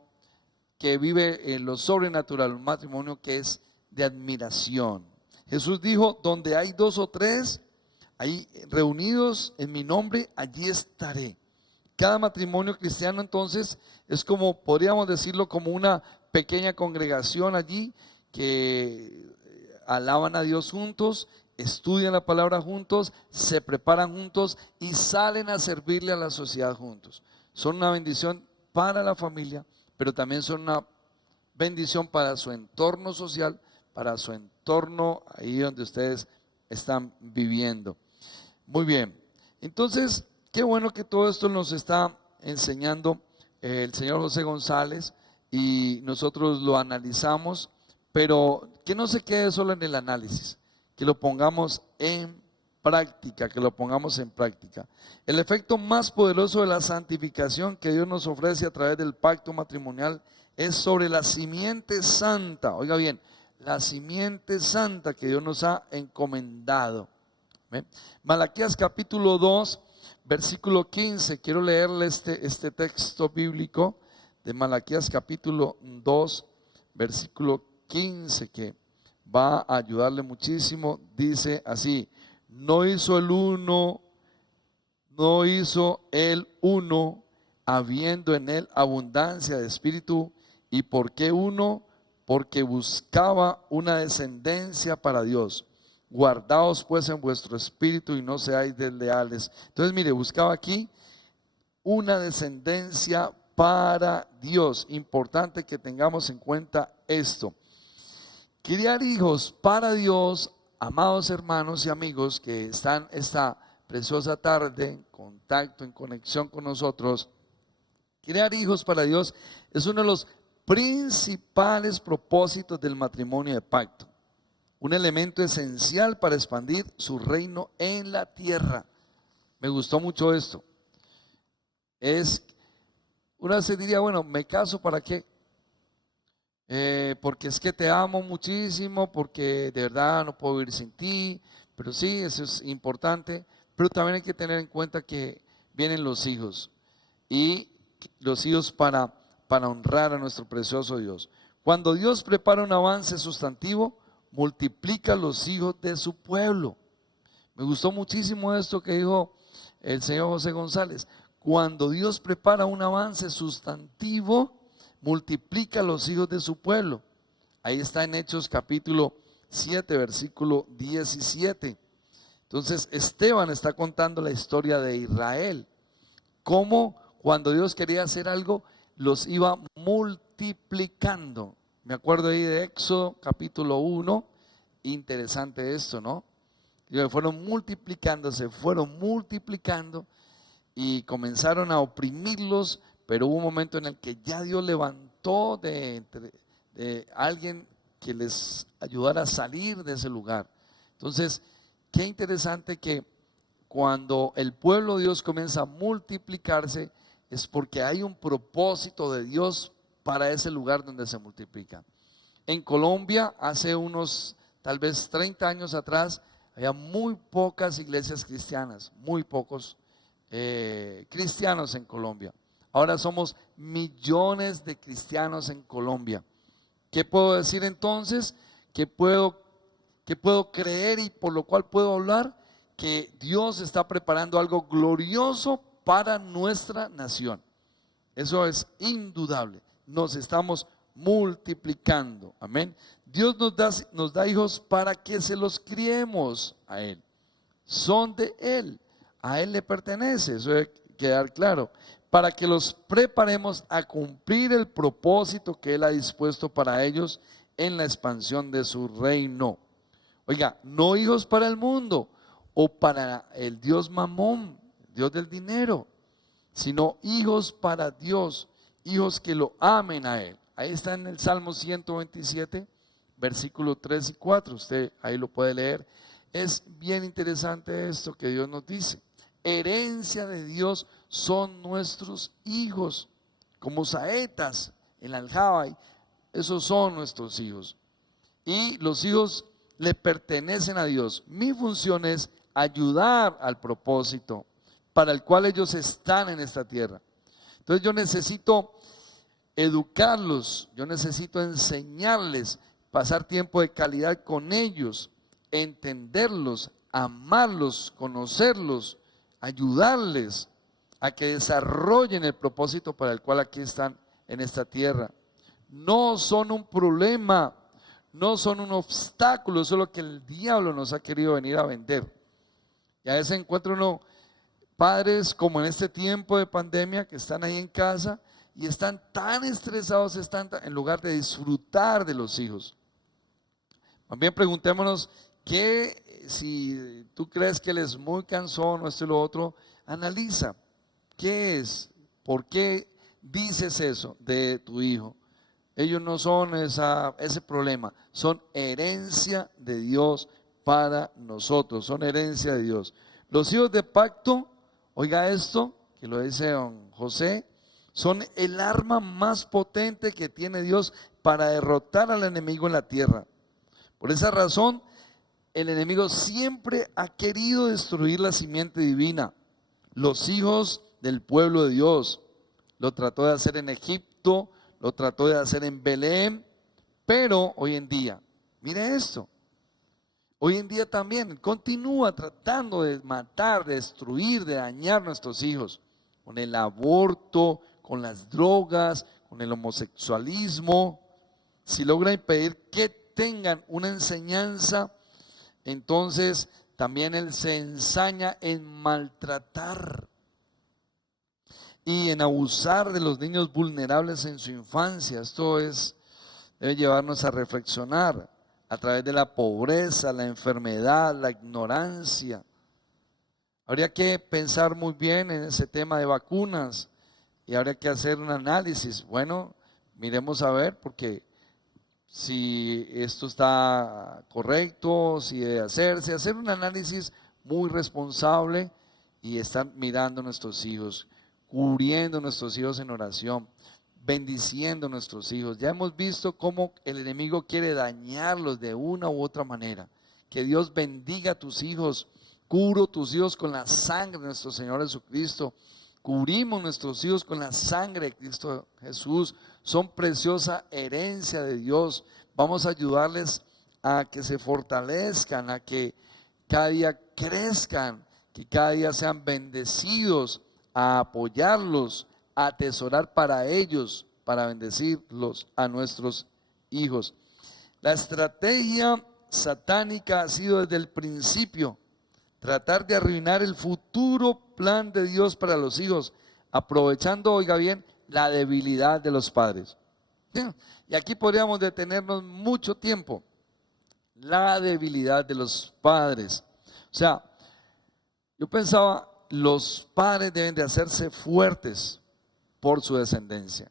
que vive en lo sobrenatural, un matrimonio que es de admiración. Jesús dijo, donde hay 2 o 3 ahí reunidos en mi nombre, allí estaré. Cada matrimonio cristiano entonces es como, podríamos decirlo, como una pequeña congregación allí que alaban a Dios juntos, estudian la palabra juntos, se preparan juntos y salen a servirle a la sociedad juntos. Son una bendición para la familia, pero también son una bendición para su entorno social, para su entorno ahí donde ustedes están viviendo. Muy bien, entonces qué bueno que todo esto nos está enseñando el señor José González y nosotros lo analizamos, pero que no se quede solo en el análisis, que lo pongamos en práctica, que lo pongamos en práctica. El efecto más poderoso de la santificación que Dios nos ofrece a través del pacto matrimonial es sobre la simiente santa. Oiga bien, la simiente santa que Dios nos ha encomendado. ¿Ven? Malaquías capítulo 2, versículo 15. Quiero leerle este texto bíblico de Malaquías capítulo 2, versículo 15, que va a ayudarle muchísimo. Dice así: no hizo el uno, habiendo en él abundancia de espíritu. ¿Y por qué uno? Porque buscaba una descendencia para Dios. Guardaos pues en vuestro espíritu y no seáis desleales. Entonces mire, buscaba aquí una descendencia para Dios. Importante que tengamos en cuenta esto. Criar hijos para Dios, amados hermanos y amigos que están esta preciosa tarde en contacto, en conexión con nosotros. Criar hijos para Dios es uno de los principales propósitos del matrimonio de pacto. Un elemento esencial para expandir su reino en la tierra. Me gustó mucho esto. Una se diría, bueno, ¿me caso para qué? Porque es que te amo muchísimo, porque de verdad no puedo vivir sin ti. Pero sí, eso es importante. Pero también hay que tener en cuenta que vienen los hijos. Y los hijos para honrar a nuestro precioso Dios. Cuando Dios prepara un avance sustantivo, multiplica los hijos de su pueblo. Me gustó muchísimo esto que dijo el señor José González. Cuando Dios prepara un avance sustantivo, multiplica los hijos de su pueblo. Ahí está en Hechos capítulo 7, versículo 17. Entonces Esteban está contando la historia de Israel. Cómo cuando Dios quería hacer algo, los iba multiplicando. Me acuerdo ahí de Éxodo capítulo 1, interesante esto, ¿no? Fueron multiplicando y comenzaron a oprimirlos, pero hubo un momento en el que ya Dios levantó de alguien que les ayudara a salir de ese lugar. Entonces, qué interesante que cuando el pueblo de Dios comienza a multiplicarse, es porque hay un propósito de Dios para ese lugar donde se multiplica. En Colombia, hace unos tal vez 30 años atrás, había muy pocas iglesias cristianas, muy pocos cristianos en Colombia. Ahora somos millones de cristianos en Colombia. ¿Qué puedo decir entonces? ¿Qué puedo creer y por lo cual puedo hablar? Que Dios está preparando algo glorioso para nuestra nación. Eso es indudable. Nos estamos multiplicando. Amén. Dios nos da hijos para que se los criemos a Él. Son de Él. A Él le pertenece. Eso debe quedar claro. Para que los preparemos a cumplir el propósito que Él ha dispuesto para ellos en la expansión de su reino. Oiga, no hijos para el mundo o para el Dios Mamón, Dios del dinero, sino hijos para Dios, hijos que lo amen a Él. Ahí está en el Salmo 127, versículo 3 y 4, usted ahí lo puede leer. Es bien interesante esto que Dios nos dice. Herencia de Dios son nuestros hijos, como saetas en la aljaba, esos son nuestros hijos. Y los hijos le pertenecen a Dios. Mi función es ayudar al propósito para el cual ellos están en esta tierra. Entonces yo necesito educarlos, yo necesito enseñarles, pasar tiempo de calidad con ellos, entenderlos, amarlos, conocerlos, ayudarles a que desarrollen el propósito para el cual aquí están en esta tierra. No son un problema, no son un obstáculo, eso es lo que el diablo nos ha querido venir a vender. Y a veces encuentra uno padres como en este tiempo de pandemia que están ahí en casa y están tan estresados, en lugar de disfrutar de los hijos. También preguntémonos si tú crees que él es muy cansón o esto y lo otro, analiza qué es, por qué dices eso de tu hijo. Ellos no son ese problema, son herencia de Dios para nosotros, son herencia de Dios. Los hijos de pacto, oiga esto, que lo dice don José, son el arma más potente que tiene Dios para derrotar al enemigo en la tierra. Por esa razón, el enemigo siempre ha querido destruir la simiente divina, los hijos del pueblo de Dios. Lo trató de hacer en Egipto, lo trató de hacer en Belén, pero hoy en día, mire esto, hoy en día también continúa tratando de matar, de destruir, de dañar a nuestros hijos, con el aborto, con las drogas, con el homosexualismo. Si logra impedir que tengan una enseñanza, entonces también él se ensaña en maltratar y en abusar de los niños vulnerables en su infancia. Esto debe llevarnos a reflexionar a través de la pobreza, la enfermedad, la ignorancia. Habría que pensar muy bien en ese tema de vacunas y habría que hacer un análisis. Bueno, miremos a ver, porque si esto está correcto, si debe hacer un análisis muy responsable y estar mirando a nuestros hijos, cubriendo a nuestros hijos en oración, bendiciendo a nuestros hijos. Ya hemos visto cómo el enemigo quiere dañarlos de una u otra manera. Que Dios bendiga a tus hijos, cubro tus hijos con la sangre de nuestro Señor Jesucristo. Cubrimos nuestros hijos con la sangre de Cristo Jesús. Son preciosa herencia de Dios. Vamos a ayudarles a que se fortalezcan, a que cada día crezcan, que cada día sean bendecidos, a apoyarlos, a atesorar para ellos, para bendecirlos a nuestros hijos. La estrategia satánica ha sido desde el principio tratar de arruinar el futuro plan de Dios para los hijos, aprovechando, oiga bien, la debilidad de los padres. Y aquí podríamos detenernos mucho tiempo. La debilidad de los padres. O sea, yo pensaba, los padres deben de hacerse fuertes por su descendencia.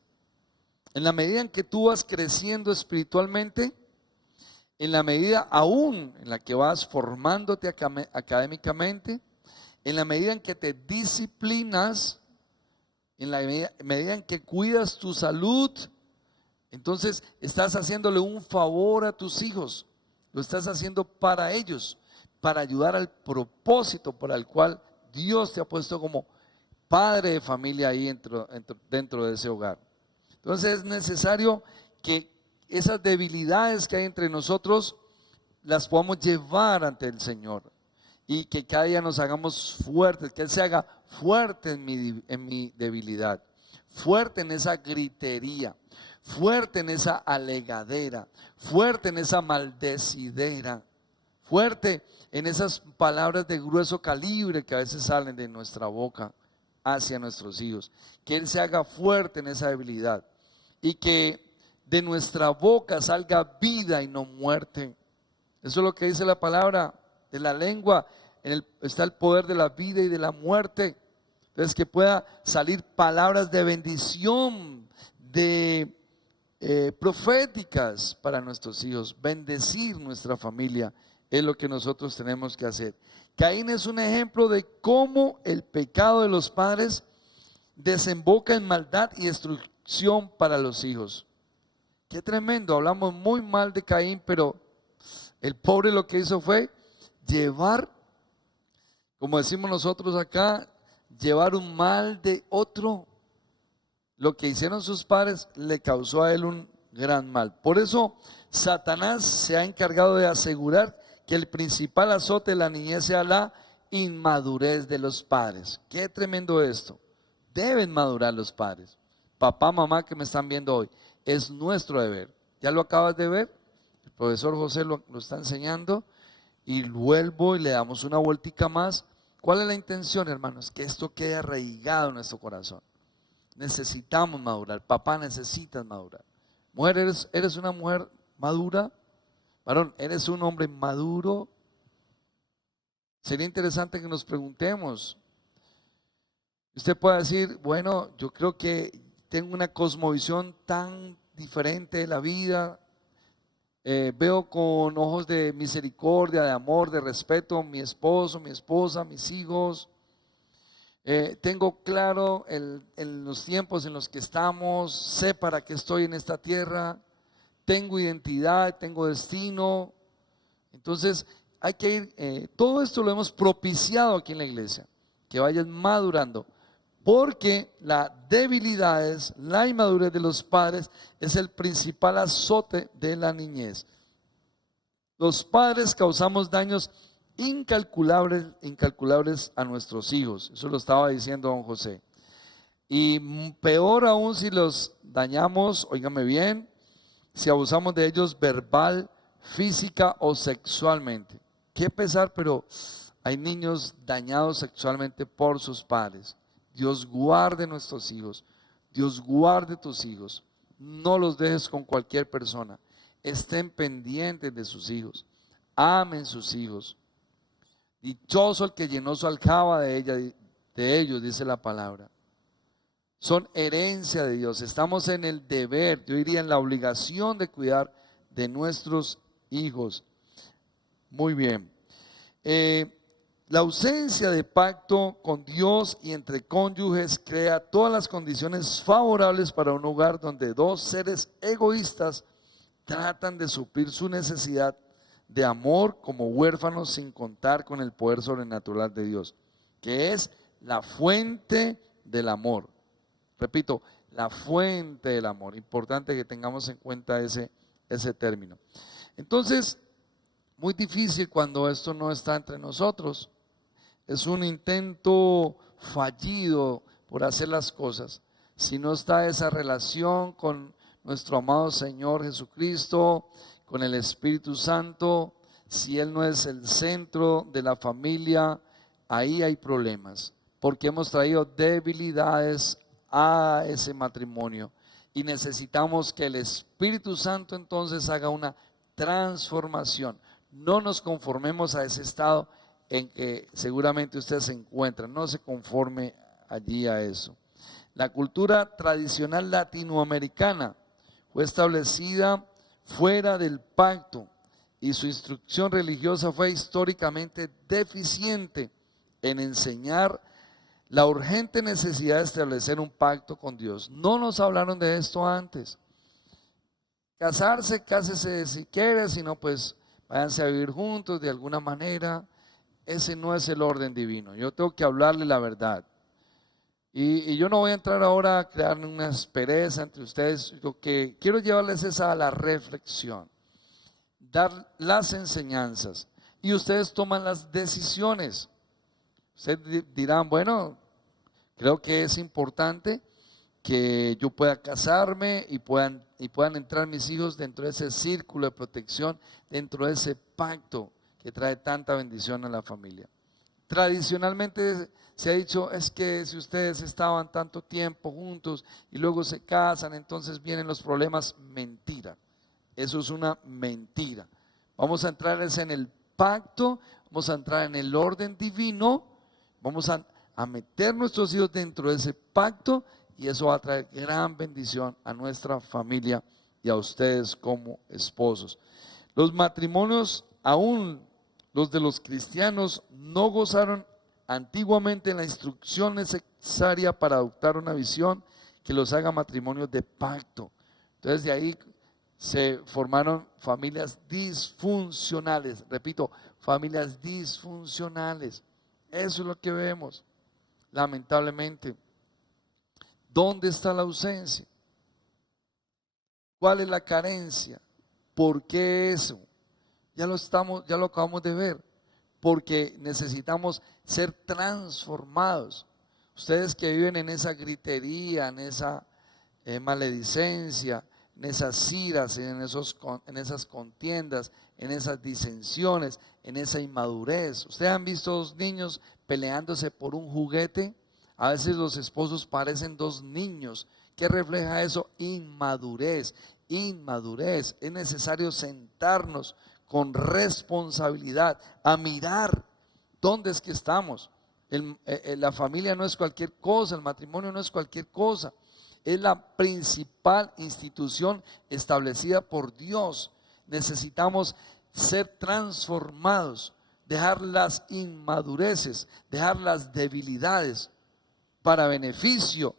En la medida en que tú vas creciendo espiritualmente, en la medida aún en la que vas formándote académicamente, en la medida en que te disciplinas, en la medida en que cuidas tu salud, entonces estás haciéndole un favor a tus hijos, lo estás haciendo para ellos, para ayudar al propósito para el cual Dios te ha puesto como padre de familia ahí dentro de ese hogar. Entonces es necesario que esas debilidades que hay entre nosotros las podamos llevar ante el Señor y que cada día nos hagamos fuertes, que Él se haga fuerte en mi debilidad, fuerte en esa gritería, fuerte en esa alegadera, fuerte en esa maldecidera, fuerte en esas palabras de grueso calibre que a veces salen de nuestra boca hacia nuestros hijos. Que Él se haga fuerte en esa debilidad y que de nuestra boca salga vida y no muerte. Eso es lo que dice la palabra. De la lengua está el poder de la vida y de la muerte. Entonces que pueda salir palabras de bendición, de proféticas para nuestros hijos. Bendecir nuestra familia es lo que nosotros tenemos que hacer. Caín es un ejemplo de cómo el pecado de los padres desemboca en maldad y destrucción para los hijos. Qué tremendo, hablamos muy mal de Caín, pero el pobre lo que hizo fue llevar, como decimos nosotros acá, llevar un mal de otro. Lo que hicieron sus padres le causó a él un gran mal. Por eso Satanás se ha encargado de asegurar que el principal azote de la niñez sea la inmadurez de los padres. Qué tremendo esto. Deben madurar los padres. Papá, mamá que me están viendo hoy, es nuestro deber. Ya lo acabas de ver, el profesor José lo está enseñando y vuelvo y le damos una vueltica más. ¿Cuál es la intención, hermanos? Que esto quede arraigado en nuestro corazón. Necesitamos madurar. Papá, necesitas madurar. Mujer, eres una mujer madura. Varón, ¿eres un hombre maduro? Sería interesante que nos preguntemos. Usted puede decir, bueno, yo creo que tengo una cosmovisión tan diferente de la vida. Veo con ojos de misericordia, de amor, de respeto mi esposo, mi esposa, mis hijos. Tengo claro en los tiempos en los que estamos, sé para qué estoy en esta tierra, tengo identidad, tengo destino. Entonces hay que ir, todo esto lo hemos propiciado aquí en la iglesia, que vayan madurando, porque la debilidad, la inmadurez de los padres es el principal azote de la niñez. Los padres causamos daños incalculables a nuestros hijos. Eso lo estaba diciendo don José. Y peor aún si los dañamos, óigame bien, si abusamos de ellos verbal, física o sexualmente. Qué pesar, pero hay niños dañados sexualmente por sus padres. Dios guarde nuestros hijos. Dios guarde tus hijos. No los dejes con cualquier persona. Estén pendientes de sus hijos. Amen sus hijos. Dichoso el que llenó su aljaba de ellos, dice la palabra. Son herencia de Dios. Estamos en el deber, yo diría en la obligación de cuidar de nuestros hijos. Muy bien. La ausencia de pacto con Dios y entre cónyuges crea todas las condiciones favorables para un hogar donde dos seres egoístas tratan de suplir su necesidad de amor como huérfanos sin contar con el poder sobrenatural de Dios, que es la fuente del amor. Repito, la fuente del amor. Importante que tengamos en cuenta ese término. Entonces, muy difícil cuando esto no está entre nosotros. Es un intento fallido por hacer las cosas. Si no está esa relación con nuestro amado Señor Jesucristo, con el Espíritu Santo, si Él no es el centro de la familia, ahí hay problemas, porque hemos traído debilidades a ese matrimonio y necesitamos que el Espíritu Santo entonces haga una transformación. No nos conformemos a ese estado en que seguramente usted se encuentra, no se conforme allí a eso. La cultura tradicional latinoamericana fue establecida fuera del pacto y su instrucción religiosa fue históricamente deficiente en enseñar la urgente necesidad de establecer un pacto con Dios. No nos hablaron de esto antes. Casarse, cásese si quiere, si no pues váyanse a vivir juntos de alguna manera. Ese no es el orden divino. Yo tengo que hablarle la verdad. Y yo no voy a entrar ahora a crear una aspereza entre ustedes. Lo que quiero llevarles es a la reflexión, dar las enseñanzas y ustedes toman las decisiones. Ustedes dirán, bueno, creo que es importante que yo pueda casarme y puedan entrar mis hijos dentro de ese círculo de protección, dentro de ese pacto que trae tanta bendición a la familia. Tradicionalmente se ha dicho, es que si ustedes estaban tanto tiempo juntos y luego se casan, entonces vienen los problemas. Mentira, eso es una mentira. Vamos a entrar en el pacto, vamos a entrar en el orden divino, vamos a meter nuestros hijos dentro de ese pacto y eso va a traer gran bendición a nuestra familia y a ustedes como esposos. Los matrimonios, aún los de los cristianos, no gozaron antiguamente en la instrucción necesaria para adoptar una visión que los haga matrimonios de pacto. Entonces de ahí se formaron familias disfuncionales. Repito, familias disfuncionales. Eso es lo que vemos, lamentablemente. ¿Dónde está la ausencia? ¿Cuál es la carencia? ¿Por qué eso? Ya lo acabamos de ver. Porque necesitamos ser transformados. Ustedes que viven en esa gritería, en esa maledicencia, en esas iras, en esas contiendas, en esas disensiones, en esa inmadurez. ¿Ustedes han visto dos niños peleándose por un juguete? A veces los esposos parecen dos niños. ¿Qué refleja eso? Inmadurez, inmadurez. Es necesario sentarnos con responsabilidad a mirar dónde es que estamos. La familia no es cualquier cosa, el matrimonio no es cualquier cosa. Es la principal institución establecida por Dios. necesitamos ser transformados, dejar las inmadureces, dejar las debilidades para beneficio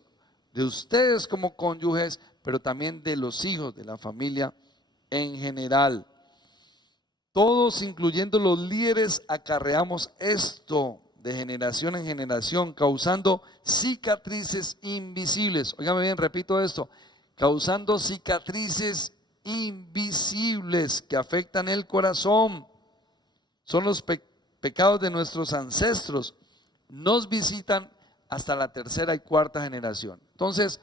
de ustedes como cónyuges, pero también de los hijos, de la familia en general. Todos, incluyendo los líderes, acarreamos esto de generación en generación, causando cicatrices invisibles. Óigame bien, repito esto, causando cicatrices invisibles que afectan el corazón. Son los pecados de nuestros ancestros. Nos visitan hasta la tercera y cuarta generación. Entonces,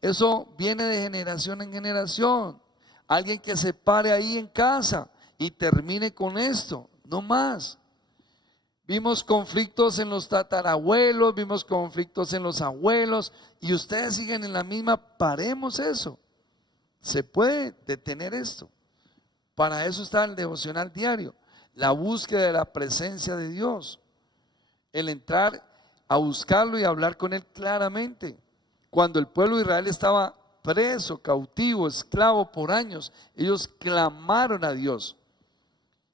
eso viene de generación en generación. Alguien que se pare ahí en casa y termine con esto, no más. Vimos conflictos en los tatarabuelos, vimos conflictos en los abuelos, y ustedes siguen en la misma. Paremos eso. Se puede detener esto. Para eso está el devocional diario, la búsqueda de la presencia de Dios, el entrar a buscarlo y hablar con Él claramente. Cuando el pueblo de Israel estaba preso, cautivo, esclavo por años, ellos clamaron a Dios.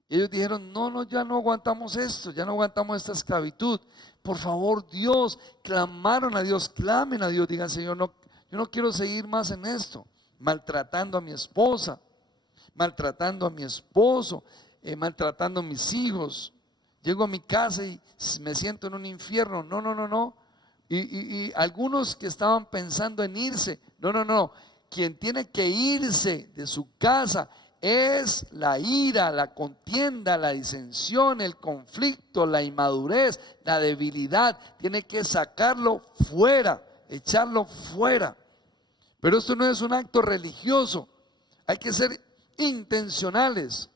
Ellos dijeron, no, ya no aguantamos esto, ya no aguantamos esta esclavitud. Por favor, Dios, clamaron a Dios, clamen a Dios, digan, Señor, no, yo no quiero seguir más en esto, maltratando a mi esposa, maltratando a mi esposo, maltratando a mis hijos. Llego a mi casa y me siento en un infierno. No. Y algunos que estaban pensando en irse, no. Quien tiene que irse de su casa es la ira, la contienda, la disensión, el conflicto, la inmadurez, la debilidad. Tiene que sacarlo fuera, echarlo fuera. Pero esto no es un acto religioso. Hay que ser intencionales.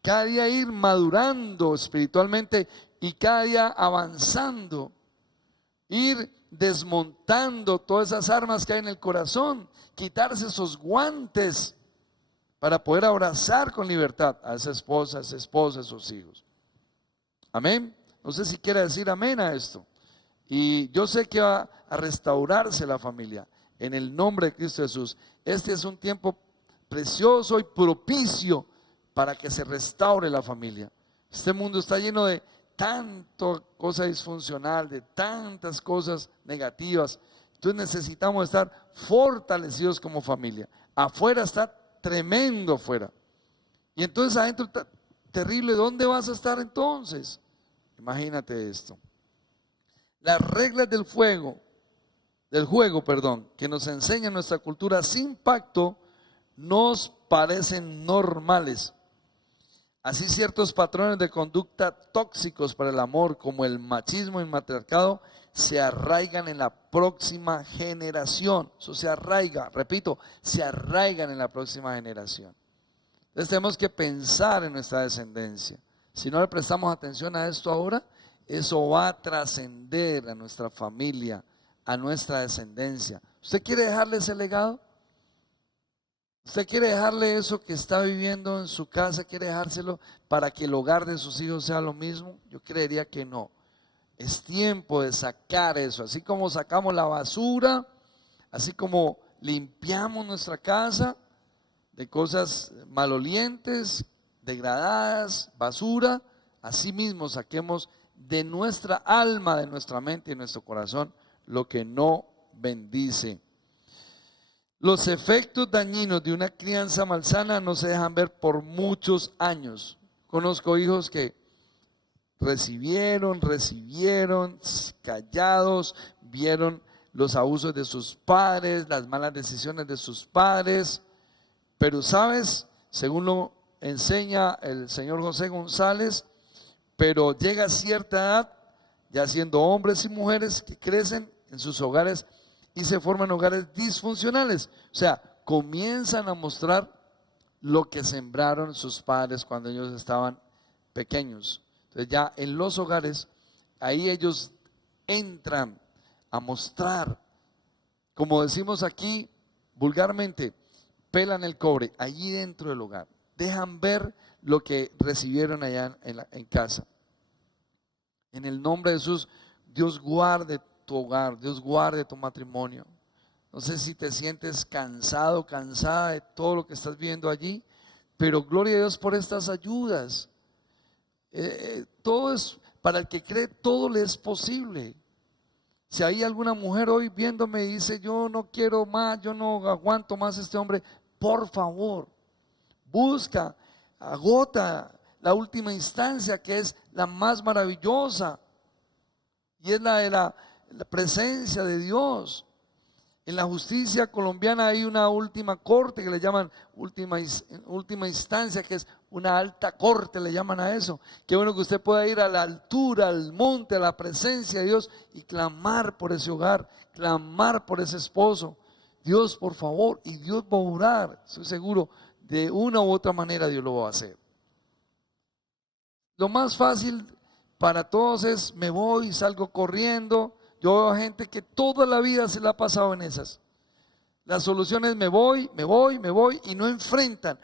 Cada día ir madurando espiritualmente y cada día avanzando. Ir desmontando todas esas armas que hay en el corazón. Quitarse esos guantes para poder abrazar con libertad a esa esposa, a sus hijos. Amén. No sé si quiere decir amén a esto. Y yo sé que va a restaurarse la familia en el nombre de Cristo Jesús. Este es un tiempo precioso y propicio para que se restaure la familia. Este mundo está lleno de tanta cosa disfuncional, de tantas cosas negativas. Entonces necesitamos estar fortalecidos como familia. Afuera está tremendo afuera. Y entonces adentro está terrible. ¿Dónde vas a estar entonces? Imagínate esto. Las reglas del juego, que nos enseña nuestra cultura sin pacto, nos parecen normales. Así ciertos patrones de conducta tóxicos para el amor, como el machismo y matriarcado, se arraigan en la próxima generación. Eso se arraiga, repito, se arraigan en la próxima generación. Entonces tenemos que pensar en nuestra descendencia. Si no le prestamos atención a esto ahora, eso va a trascender a nuestra familia, a nuestra descendencia. ¿Usted quiere dejarle ese legado? ¿Usted quiere dejarle eso que está viviendo en su casa? ¿Quiere dejárselo para que el hogar de sus hijos sea lo mismo? Yo creería que no. Es tiempo de sacar eso. Así como sacamos la basura, así como limpiamos nuestra casa de cosas malolientes, degradadas, basura, así mismo saquemos de nuestra alma, de nuestra mente y de nuestro corazón lo que no bendice. Los efectos dañinos de una crianza malsana no se dejan ver por muchos años. Conozco hijos que recibieron callados, vieron los abusos de sus padres, las malas decisiones de sus padres, pero sabes, según lo enseña el señor José González, pero llega a cierta edad, ya siendo hombres y mujeres que crecen en sus hogares y se forman hogares disfuncionales, o sea, comienzan a mostrar lo que sembraron sus padres cuando ellos estaban pequeños. Entonces ya en los hogares, ahí ellos entran a mostrar, como decimos aquí vulgarmente, pelan el cobre allí dentro del hogar, dejan ver lo que recibieron allá en casa. En el nombre de Jesús, Dios guarde tu hogar, Dios guarde tu matrimonio. No sé si te sientes cansado, cansada de todo lo que estás viendo allí. Pero gloria a Dios por estas ayudas. Todo es, para el que cree, todo le es posible. Si hay alguna mujer hoy viéndome y dice, yo no quiero más, yo no aguanto más a este hombre, por favor, busca, agota la última instancia, que es la más maravillosa, y es la de la presencia de Dios. En la justicia colombiana hay una última corte que le llaman última instancia, que es una alta corte, le llaman a eso. Qué bueno que usted pueda ir a la altura, al monte, a la presencia de Dios y clamar por ese hogar, clamar por ese esposo. Dios, por favor, y Dios va a orar, estoy seguro, de una u otra manera Dios lo va a hacer. Lo más fácil para todos es, me voy, salgo corriendo. Yo veo gente que toda la vida se la ha pasado en esas. La solución es me voy y no enfrentan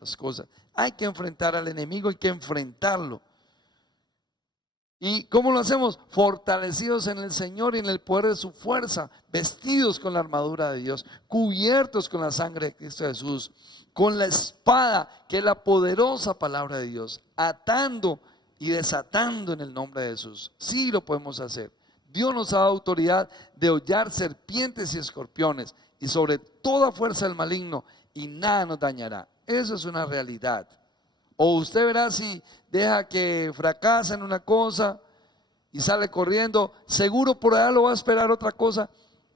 las cosas. Hay que enfrentar al enemigo, hay que enfrentarlo. ¿Y cómo lo hacemos? Fortalecidos en el Señor y en el poder de su fuerza, vestidos con la armadura de Dios, cubiertos con la sangre de Cristo Jesús, con la espada que es la poderosa palabra de Dios, atando y desatando en el nombre de Jesús. Sí lo podemos hacer. Dios nos ha dado autoridad de hollar serpientes y escorpiones y sobre toda fuerza del maligno, y nada nos dañará. Eso es una realidad. O usted verá, si deja que fracasa en una cosa y sale corriendo, seguro por allá lo va a esperar otra cosa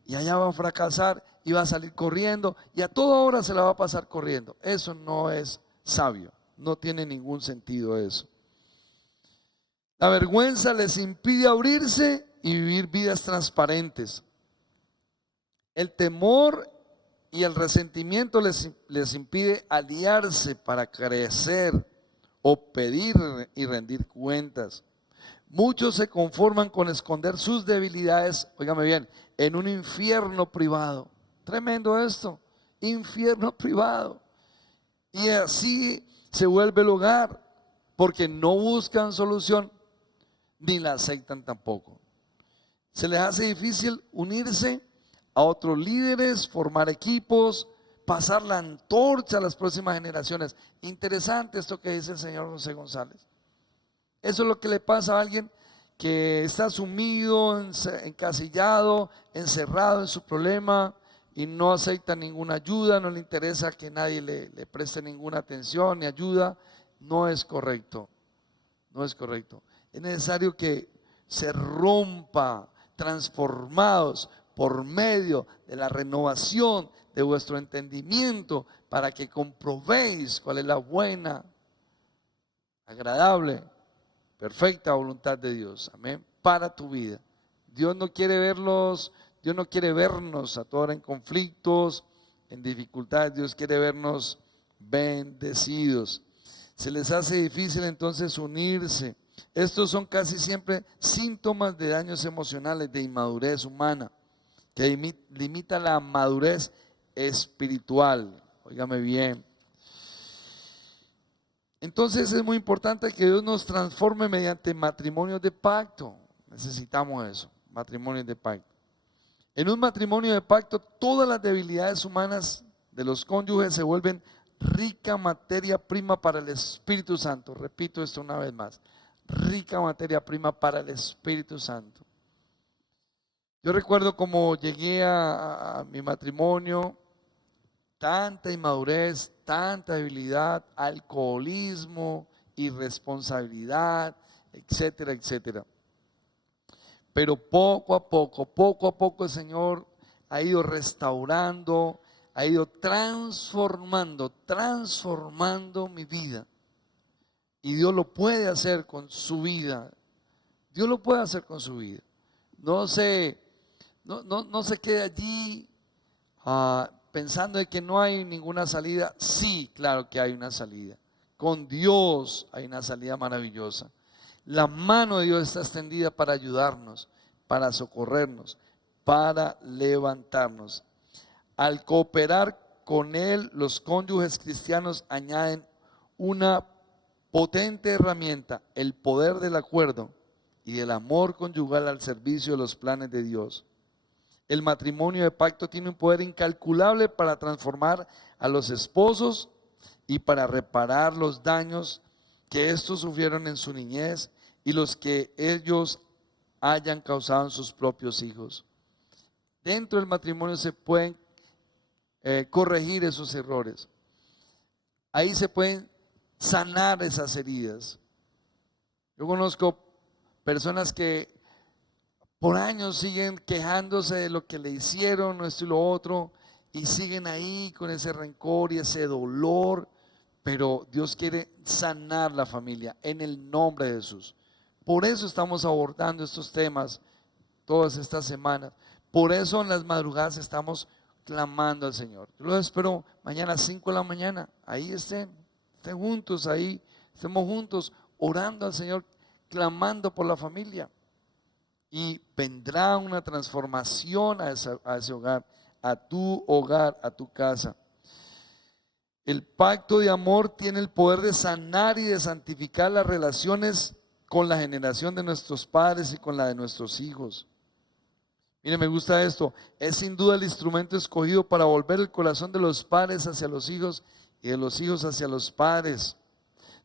y allá va a fracasar y va a salir corriendo y a toda hora se la va a pasar corriendo. Eso no es sabio, no tiene ningún sentido eso. La vergüenza les impide abrirse y vivir vidas transparentes. El temor y el resentimiento les impide aliarse para crecer o pedir y rendir cuentas. Muchos se conforman con esconder sus debilidades, óigame bien, en un infierno privado. Tremendo esto, infierno privado. Y así se vuelve el hogar, porque no buscan solución, ni la aceptan tampoco. Se les hace difícil unirse a otros líderes, formar equipos, pasar la antorcha a las próximas generaciones. Interesante esto que dice el señor José González. Eso es lo que le pasa a alguien que está sumido, encasillado, encerrado en su problema y no acepta ninguna ayuda, no le interesa que nadie le preste ninguna atención ni ayuda. No es correcto, no es correcto. Es necesario que se rompa, transformados por medio de la renovación de vuestro entendimiento, para que comprobéis cuál es la buena, agradable, perfecta voluntad de Dios. Amén. Para tu vida. Dios no quiere vernos a toda hora en conflictos, en dificultades. Dios quiere vernos bendecidos. Se les hace difícil entonces unirse. Estos son casi siempre síntomas de daños emocionales, de inmadurez humana, que limita la madurez espiritual. Óigame bien. Entonces es muy importante que Dios nos transforme mediante matrimonios de pacto. Necesitamos eso, matrimonios de pacto. En un matrimonio de pacto, todas las debilidades humanas de los cónyuges se vuelven rica materia prima para el Espíritu Santo. Repito esto una vez más, rica materia prima para el Espíritu Santo. Yo recuerdo como llegué a mi matrimonio, tanta inmadurez, tanta debilidad, alcoholismo, irresponsabilidad, etcétera, etcétera. Pero poco a poco el Señor ha ido restaurando, ha ido transformando mi vida. Y Dios lo puede hacer con su vida. Dios lo puede hacer con su vida. No se quede allí pensando de que no hay ninguna salida. Sí, claro que hay una salida. Con Dios hay una salida maravillosa. La mano de Dios está extendida para ayudarnos, para socorrernos, para levantarnos. Al cooperar con Él, los cónyuges cristianos añaden una potente herramienta, el poder del acuerdo y del amor conyugal al servicio de los planes de Dios. El matrimonio de pacto tiene un poder incalculable para transformar a los esposos y para reparar los daños que estos sufrieron en su niñez y los que ellos hayan causado en sus propios hijos. Dentro del matrimonio se pueden corregir esos errores. Ahí se pueden sanar esas heridas. Yo conozco personas que por años siguen quejándose de lo que le hicieron, esto y lo otro, y siguen ahí con ese rencor y ese dolor, pero Dios quiere sanar la familia en el nombre de Jesús. Por eso estamos abordando estos temas todas estas semanas. Por eso en las madrugadas estamos clamando al Señor. Yo los espero mañana a 5 de la mañana. Ahí estén juntos, ahí estemos juntos orando al Señor, clamando por la familia. Y vendrá una transformación a ese hogar, a tu casa. El pacto de amor tiene el poder de sanar y de santificar las relaciones con la generación de nuestros padres y con la de nuestros hijos. Mire, me gusta esto. Es sin duda el instrumento escogido para volver el corazón de los padres hacia los hijos y de los hijos hacia los padres,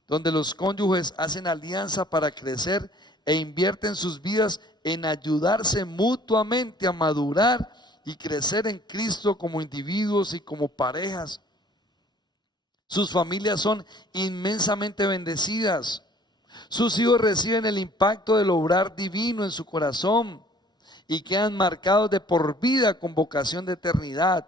donde los cónyuges hacen alianza para crecer e invierten sus vidas en ayudarse mutuamente a madurar y crecer en Cristo como individuos y como parejas. Sus familias son inmensamente bendecidas. Sus hijos reciben el impacto del obrar divino en su corazón y quedan marcados de por vida con vocación de eternidad.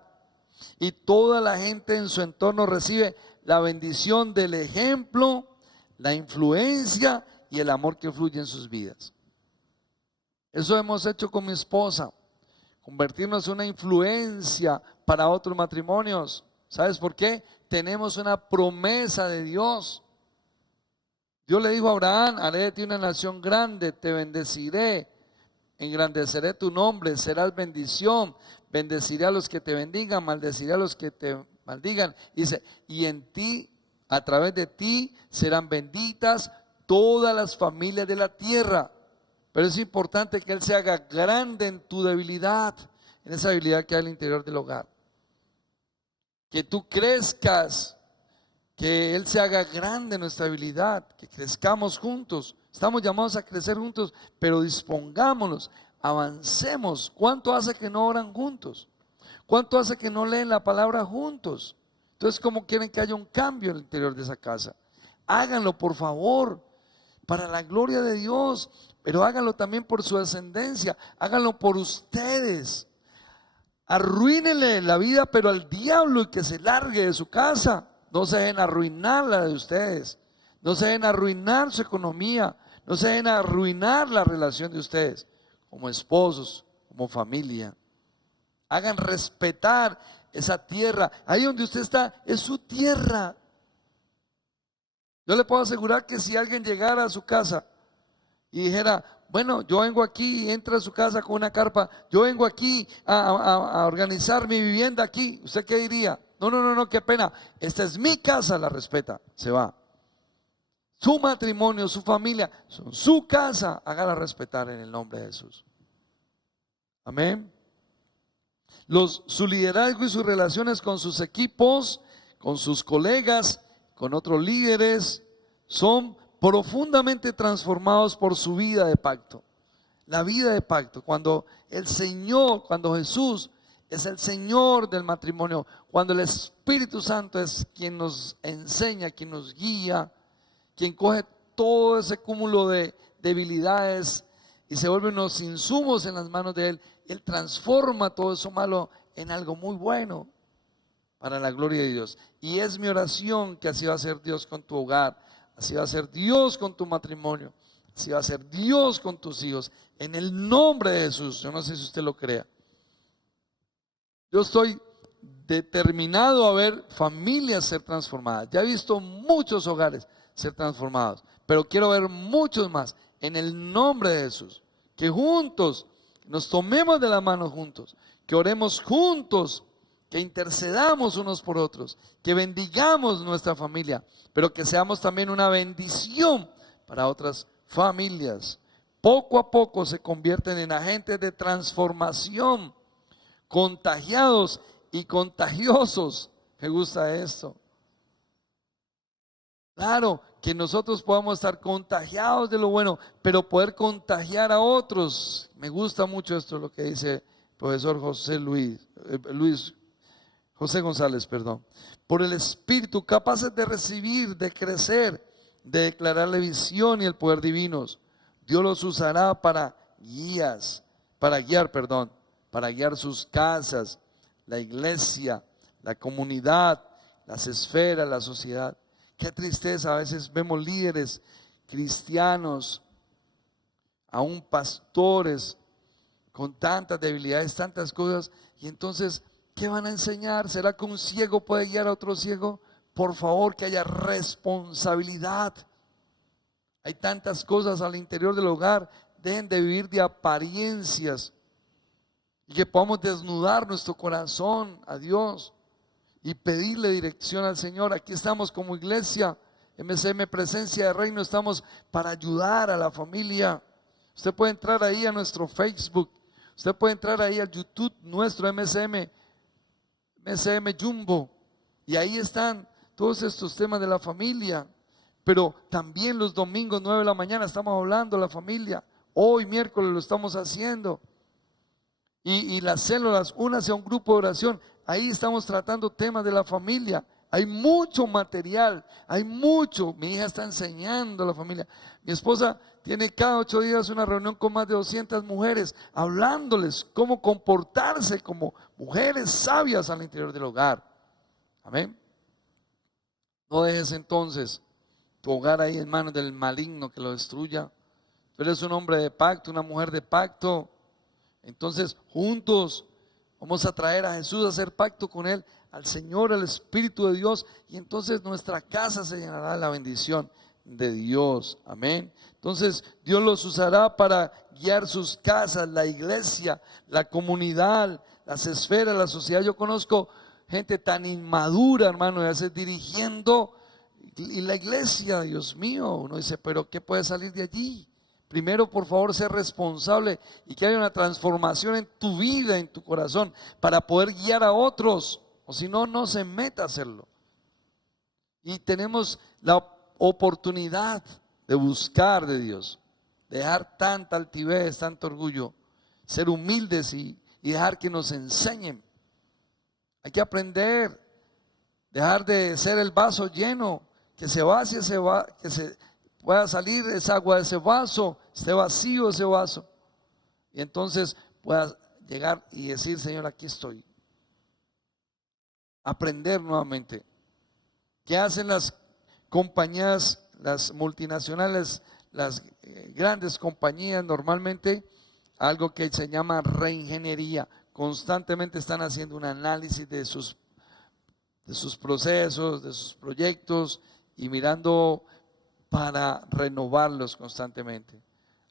Y toda la gente en su entorno recibe la bendición del ejemplo, la influencia y el amor que fluye en sus vidas. Eso hemos hecho con mi esposa, convertirnos en una influencia para otros matrimonios. ¿Sabes por qué? Tenemos una promesa de Dios. Dios le dijo a Abraham: haré de ti una nación grande, te bendeciré, engrandeceré tu nombre, serás bendición, bendeciré a los que te bendigan, maldeciré a los que te maldigan. Dice, y en ti, a través de ti, serán benditas todas las familias de la tierra. Pero es importante que Él se haga grande en tu debilidad, en esa debilidad que hay al interior del hogar. Que tú crezcas, que Él se haga grande en nuestra debilidad, que crezcamos juntos. Estamos llamados a crecer juntos, pero dispongámonos, avancemos. ¿Cuánto hace que no oran juntos? ¿Cuánto hace que no leen la palabra juntos? Entonces, ¿cómo quieren que haya un cambio en el interior de esa casa? Háganlo, por favor, para la gloria de Dios, pero háganlo también por su ascendencia, háganlo por ustedes. Arruínenle la vida, pero al diablo, y que se largue de su casa. No se dejen arruinar la de ustedes, no se dejen arruinar su economía, no se dejen arruinar la relación de ustedes como esposos, como familia. Hagan respetar esa tierra. Ahí donde usted está es su tierra. Yo le puedo asegurar que si alguien llegara a su casa y dijera: bueno, yo vengo aquí, y entra a su casa con una carpa, yo vengo aquí a organizar mi vivienda aquí, ¿usted qué diría? No, qué pena, esta es mi casa. La respeta, se va. Su matrimonio, su familia, su casa, hágala respetar en el nombre de Jesús. Amén. Su liderazgo y sus relaciones con sus equipos, con sus colegas, con otros líderes, son profundamente transformados por su vida de pacto. La vida de pacto, cuando el Señor, cuando Jesús es el Señor del matrimonio, cuando el Espíritu Santo es quien nos enseña, quien nos guía, quien coge todo ese cúmulo de debilidades y se vuelven unos insumos en las manos de Él. Él transforma todo eso malo en algo muy bueno para la gloria de Dios. Y es mi oración que así va a ser Dios con tu hogar, así va a ser Dios con tu matrimonio, así va a ser Dios con tus hijos, en el nombre de Jesús. Yo no sé si usted lo crea. Yo estoy determinado a ver familias ser transformadas. Ya he visto muchos hogares ser transformados, pero quiero ver muchos más en el nombre de Jesús. Que juntos nos tomemos de la mano juntos, que oremos juntos, que intercedamos unos por otros, que bendigamos nuestra familia, pero que seamos también una bendición para otras familias. Poco a poco se convierten en agentes de transformación, contagiados y contagiosos. Me gusta esto. Claro, que nosotros podamos estar contagiados de lo bueno, pero poder contagiar a otros. Me gusta mucho esto, lo que dice el profesor José González, perdón. Por el Espíritu, capaces de recibir, de crecer, de declararle visión y el poder divinos. Dios los usará para guiar sus casas, la iglesia, la comunidad, las esferas, la sociedad. Qué tristeza, a veces vemos líderes cristianos, aún pastores, con tantas debilidades, tantas cosas, y entonces, ¿qué van a enseñar? ¿Será que un ciego puede guiar a otro ciego? Por favor, que haya responsabilidad. Hay tantas cosas al interior del hogar, dejen de vivir de apariencias y que podamos desnudar nuestro corazón a Dios y pedirle dirección al Señor. Aquí estamos como iglesia, MCM Presencia de Reino, estamos para ayudar a la familia. Usted puede entrar ahí a nuestro Facebook, usted puede entrar ahí al YouTube nuestro MCM Jumbo, y ahí están todos estos temas de la familia. Pero también los domingos 9 de la mañana estamos hablando de la familia. Hoy miércoles lo estamos haciendo. Y las células, únase a un grupo de oración. Ahí estamos tratando temas de la familia. Hay mucho material, hay mucho. Mi hija está enseñando a la familia. Mi esposa tiene cada 8 días una reunión con más de 200 mujeres, hablándoles cómo comportarse como mujeres sabias al interior del hogar. Amén. No dejes entonces tu hogar ahí en manos del maligno que lo destruya. Tú eres un hombre de pacto, una mujer de pacto. Entonces juntos vamos a traer a Jesús a hacer pacto con Él, al Señor, al Espíritu de Dios, y entonces nuestra casa se llenará de la bendición de Dios. Amén. Entonces Dios los usará para guiar sus casas, la iglesia, la comunidad, las esferas, la sociedad. Yo conozco gente tan inmadura, hermano, y a veces dirigiendo. Y la iglesia, Dios mío, uno dice, pero ¿qué puede salir de allí? Primero, por favor, ser responsable y que haya una transformación en tu vida, en tu corazón, para poder guiar a otros, o si no, no se meta a hacerlo. Y tenemos la oportunidad de buscar de Dios, dejar tanta altivez, tanto orgullo, ser humildes y dejar que nos enseñen. Hay que aprender, dejar de ser el vaso lleno, que se vacíe que se pueda salir esa agua de ese vaso, esté vacío ese vaso, y entonces pueda llegar y decir, Señor, aquí estoy. Aprender nuevamente. ¿Qué hacen las compañías, las multinacionales, las grandes compañías? Normalmente algo que se llama reingeniería. Constantemente están haciendo un análisis de sus procesos, de sus proyectos, y mirando para renovarlos constantemente.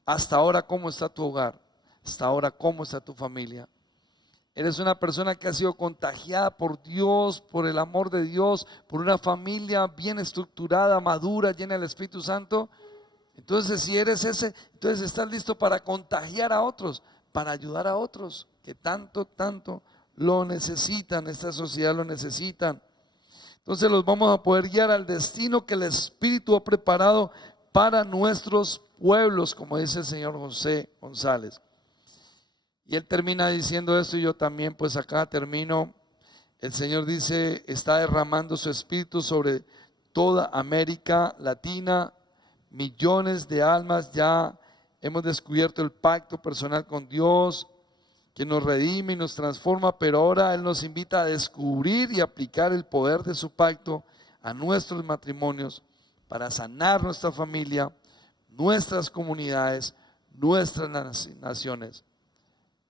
Hasta ahora, ¿cómo está tu hogar? Hasta ahora, ¿cómo está tu familia? ¿Eres una persona que ha sido contagiada por Dios, por el amor de Dios, por una familia bien estructurada, madura, llena del Espíritu Santo? Entonces, si eres ese, entonces estás listo para contagiar a otros, para ayudar a otros que tanto lo necesitan, esta sociedad lo necesitan. Entonces los vamos a poder guiar al destino que el Espíritu ha preparado para nuestros pueblos, como dice el señor José González. Y él termina diciendo esto, y yo también, pues acá termino. El Señor dice, está derramando su Espíritu sobre toda América Latina, millones de almas. Ya hemos descubierto el pacto personal con Dios, que nos redime y nos transforma, pero ahora Él nos invita a descubrir y aplicar el poder de su pacto a nuestros matrimonios para sanar nuestra familia, nuestras comunidades, nuestras naciones.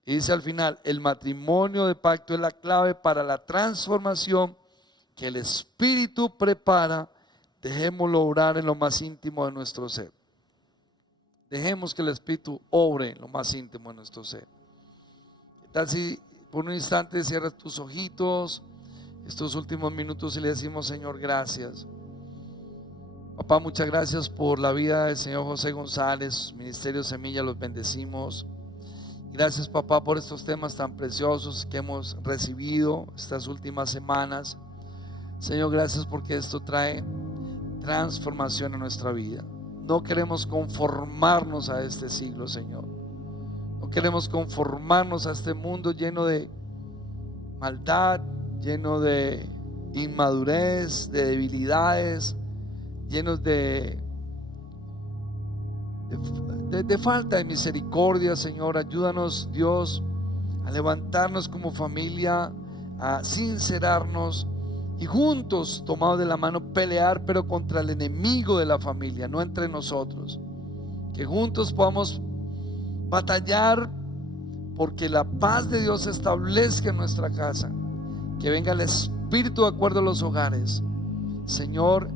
Y dice al final, el matrimonio de pacto es la clave para la transformación que el Espíritu prepara. Dejémoslo obrar en lo más íntimo de nuestro ser. Dejemos que el Espíritu obre en lo más íntimo de nuestro ser. ¿Qué tal si por un instante cierras tus ojitos, estos últimos minutos, y le decimos, Señor, gracias. Papá, muchas gracias por la vida del Señor José González, Ministerio Semilla, los bendecimos. Gracias, papá, por estos temas tan preciosos que hemos recibido estas últimas semanas. Señor, gracias porque esto trae transformación en nuestra vida. No queremos conformarnos a este siglo, Señor. No queremos conformarnos a este mundo lleno de maldad, lleno de inmadurez, de debilidades, llenos de falta de misericordia, Señor. Ayúdanos, Dios, a levantarnos como familia, a sincerarnos y juntos, tomados de la mano, pelear, pero contra el enemigo de la familia, no entre nosotros. Que juntos podamos batallar porque la paz de Dios se establezca en nuestra casa. Que venga el Espíritu de acuerdo a los hogares, Señor.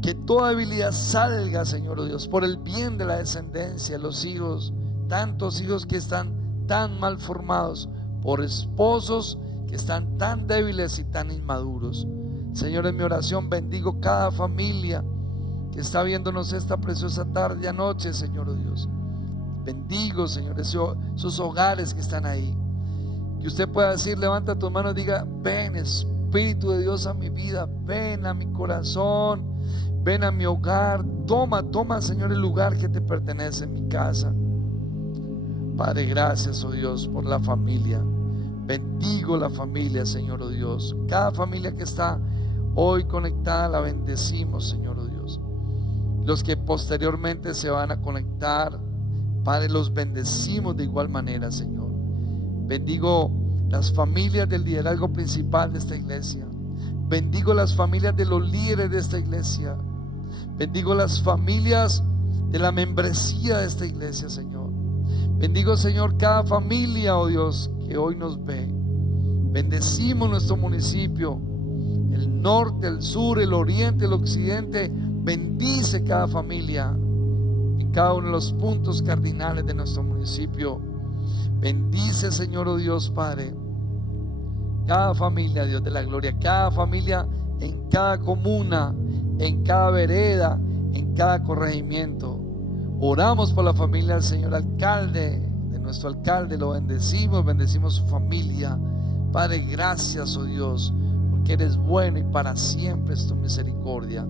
Que toda debilidad salga, Señor, oh Dios, por el bien de la descendencia, los hijos, tantos hijos que están tan mal formados, por esposos que están tan débiles y tan inmaduros. Señor, en mi oración bendigo cada familia que está viéndonos esta preciosa tarde y anoche, Señor, oh Dios. Bendigo, Señor, esos hogares que están ahí. Que usted pueda decir, levanta tus manos y diga: ven, Espíritu de Dios, a mi vida, ven a mi corazón, ven a mi hogar, toma, Señor, el lugar que te pertenece en mi casa. Padre, gracias, oh Dios, por la familia. Bendigo la familia, Señor, oh Dios. Cada familia que está hoy conectada la bendecimos, Señor, oh Dios. Los que posteriormente se van a conectar, Padre, los bendecimos de igual manera, Señor. Bendigo las familias del liderazgo principal de esta iglesia. Bendigo las familias de los líderes de esta iglesia. Bendigo las familias de la membresía de esta iglesia, Señor. Bendigo, Señor, cada familia, oh Dios, que hoy nos ve. Bendecimos nuestro municipio, el norte, el sur, el oriente, el occidente. Bendice cada familia en cada uno de los puntos cardinales de nuestro municipio. Bendice, Señor, oh Dios, Padre, cada familia, Dios de la gloria, cada familia en cada comuna, en cada vereda, en cada corregimiento. Oramos por la familia del señor alcalde, de nuestro alcalde, lo bendecimos su familia. Padre, gracias, oh Dios, porque eres bueno y para siempre es tu misericordia.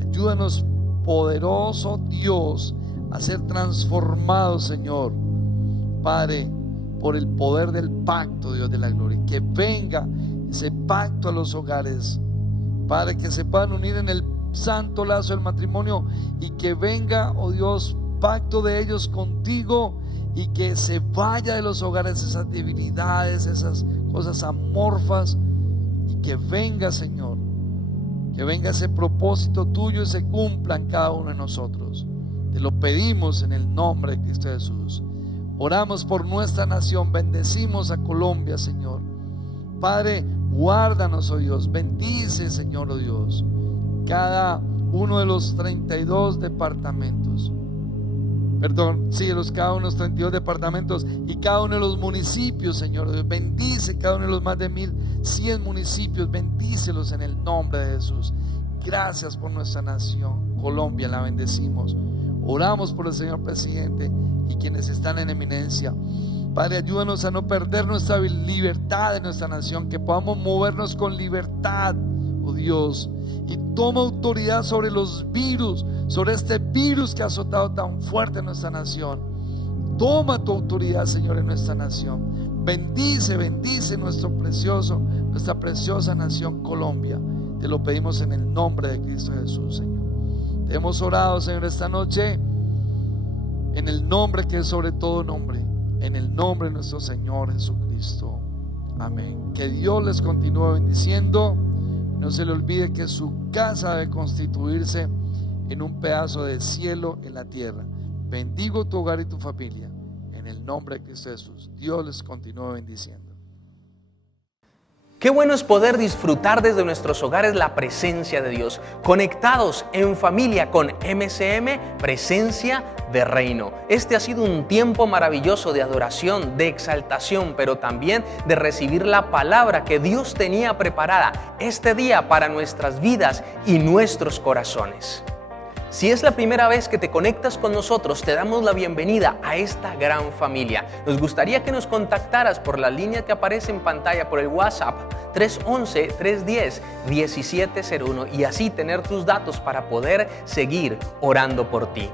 Ayúdanos, poderoso Dios, a ser transformados, Señor, Padre, por el poder del pacto, Dios de la gloria. Que venga ese pacto a los hogares, Padre, que se puedan unir en el santo lazo del matrimonio, y que venga, oh Dios, pacto de ellos contigo, y que se vaya de los hogares esas debilidades, esas cosas amorfas, y que venga, Señor, que venga ese propósito tuyo y se cumpla en cada uno de nosotros. Te lo pedimos en el nombre de Cristo Jesús. Oramos por nuestra nación, bendecimos a Colombia, Señor. Padre, guárdanos, oh Dios, bendice, Señor, oh Dios, cada uno de los 32 departamentos. Cada uno de los 32 departamentos y cada uno de los municipios, Señor. Dios, bendice cada uno de los más de 1100 municipios, bendícelos en el nombre de Jesús. Gracias por nuestra nación, Colombia, la bendecimos. Oramos por el señor presidente y quienes están en eminencia. Padre, ayúdanos a no perder nuestra libertad en nuestra nación, que podamos movernos con libertad, oh Dios, y toma autoridad sobre los virus, sobre este virus que ha azotado tan fuerte en nuestra nación. Toma tu autoridad, Señor, en nuestra nación. Bendice nuestra preciosa nación Colombia. Te lo pedimos en el nombre de Cristo Jesús, Señor. Te hemos orado, Señor, esta noche en el nombre que es sobre todo nombre, en el nombre de nuestro Señor Jesucristo. Amén. Que Dios les continúe bendiciendo. No se le olvide que su casa debe constituirse en un pedazo de cielo en la tierra. Bendigo tu hogar y tu familia en el nombre de Cristo Jesús. Dios les continúe bendiciendo. Qué bueno es poder disfrutar desde nuestros hogares la presencia de Dios, conectados en familia con MCM, Presencia de Reino. Este ha sido un tiempo maravilloso de adoración, de exaltación, pero también de recibir la palabra que Dios tenía preparada este día para nuestras vidas y nuestros corazones. Si es la primera vez que te conectas con nosotros, te damos la bienvenida a esta gran familia. Nos gustaría que nos contactaras por la línea que aparece en pantalla, por el WhatsApp 311-310-1701 y así tener tus datos para poder seguir orando por ti.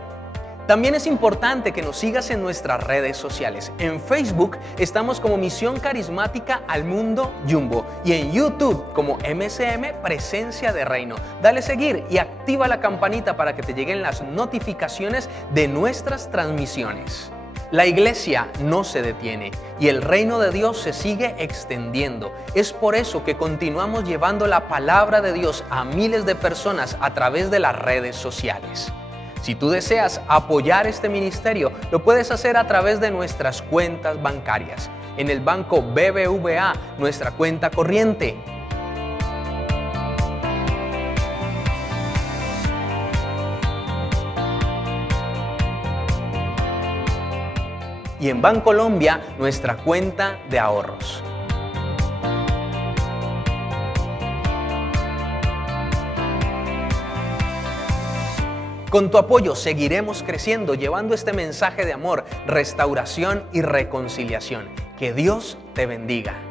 También es importante que nos sigas en nuestras redes sociales. En Facebook estamos como Misión Carismática al Mundo Jumbo y en YouTube como MCM Presencia de Reino. Dale seguir y activa la campanita para que te lleguen las notificaciones de nuestras transmisiones. La iglesia no se detiene y el reino de Dios se sigue extendiendo. Es por eso que continuamos llevando la palabra de Dios a miles de personas a través de las redes sociales. Si tú deseas apoyar este ministerio, lo puedes hacer a través de nuestras cuentas bancarias. En el banco BBVA, nuestra cuenta corriente. Y en Bancolombia, nuestra cuenta de ahorros. Con tu apoyo seguiremos creciendo, llevando este mensaje de amor, restauración y reconciliación. Que Dios te bendiga.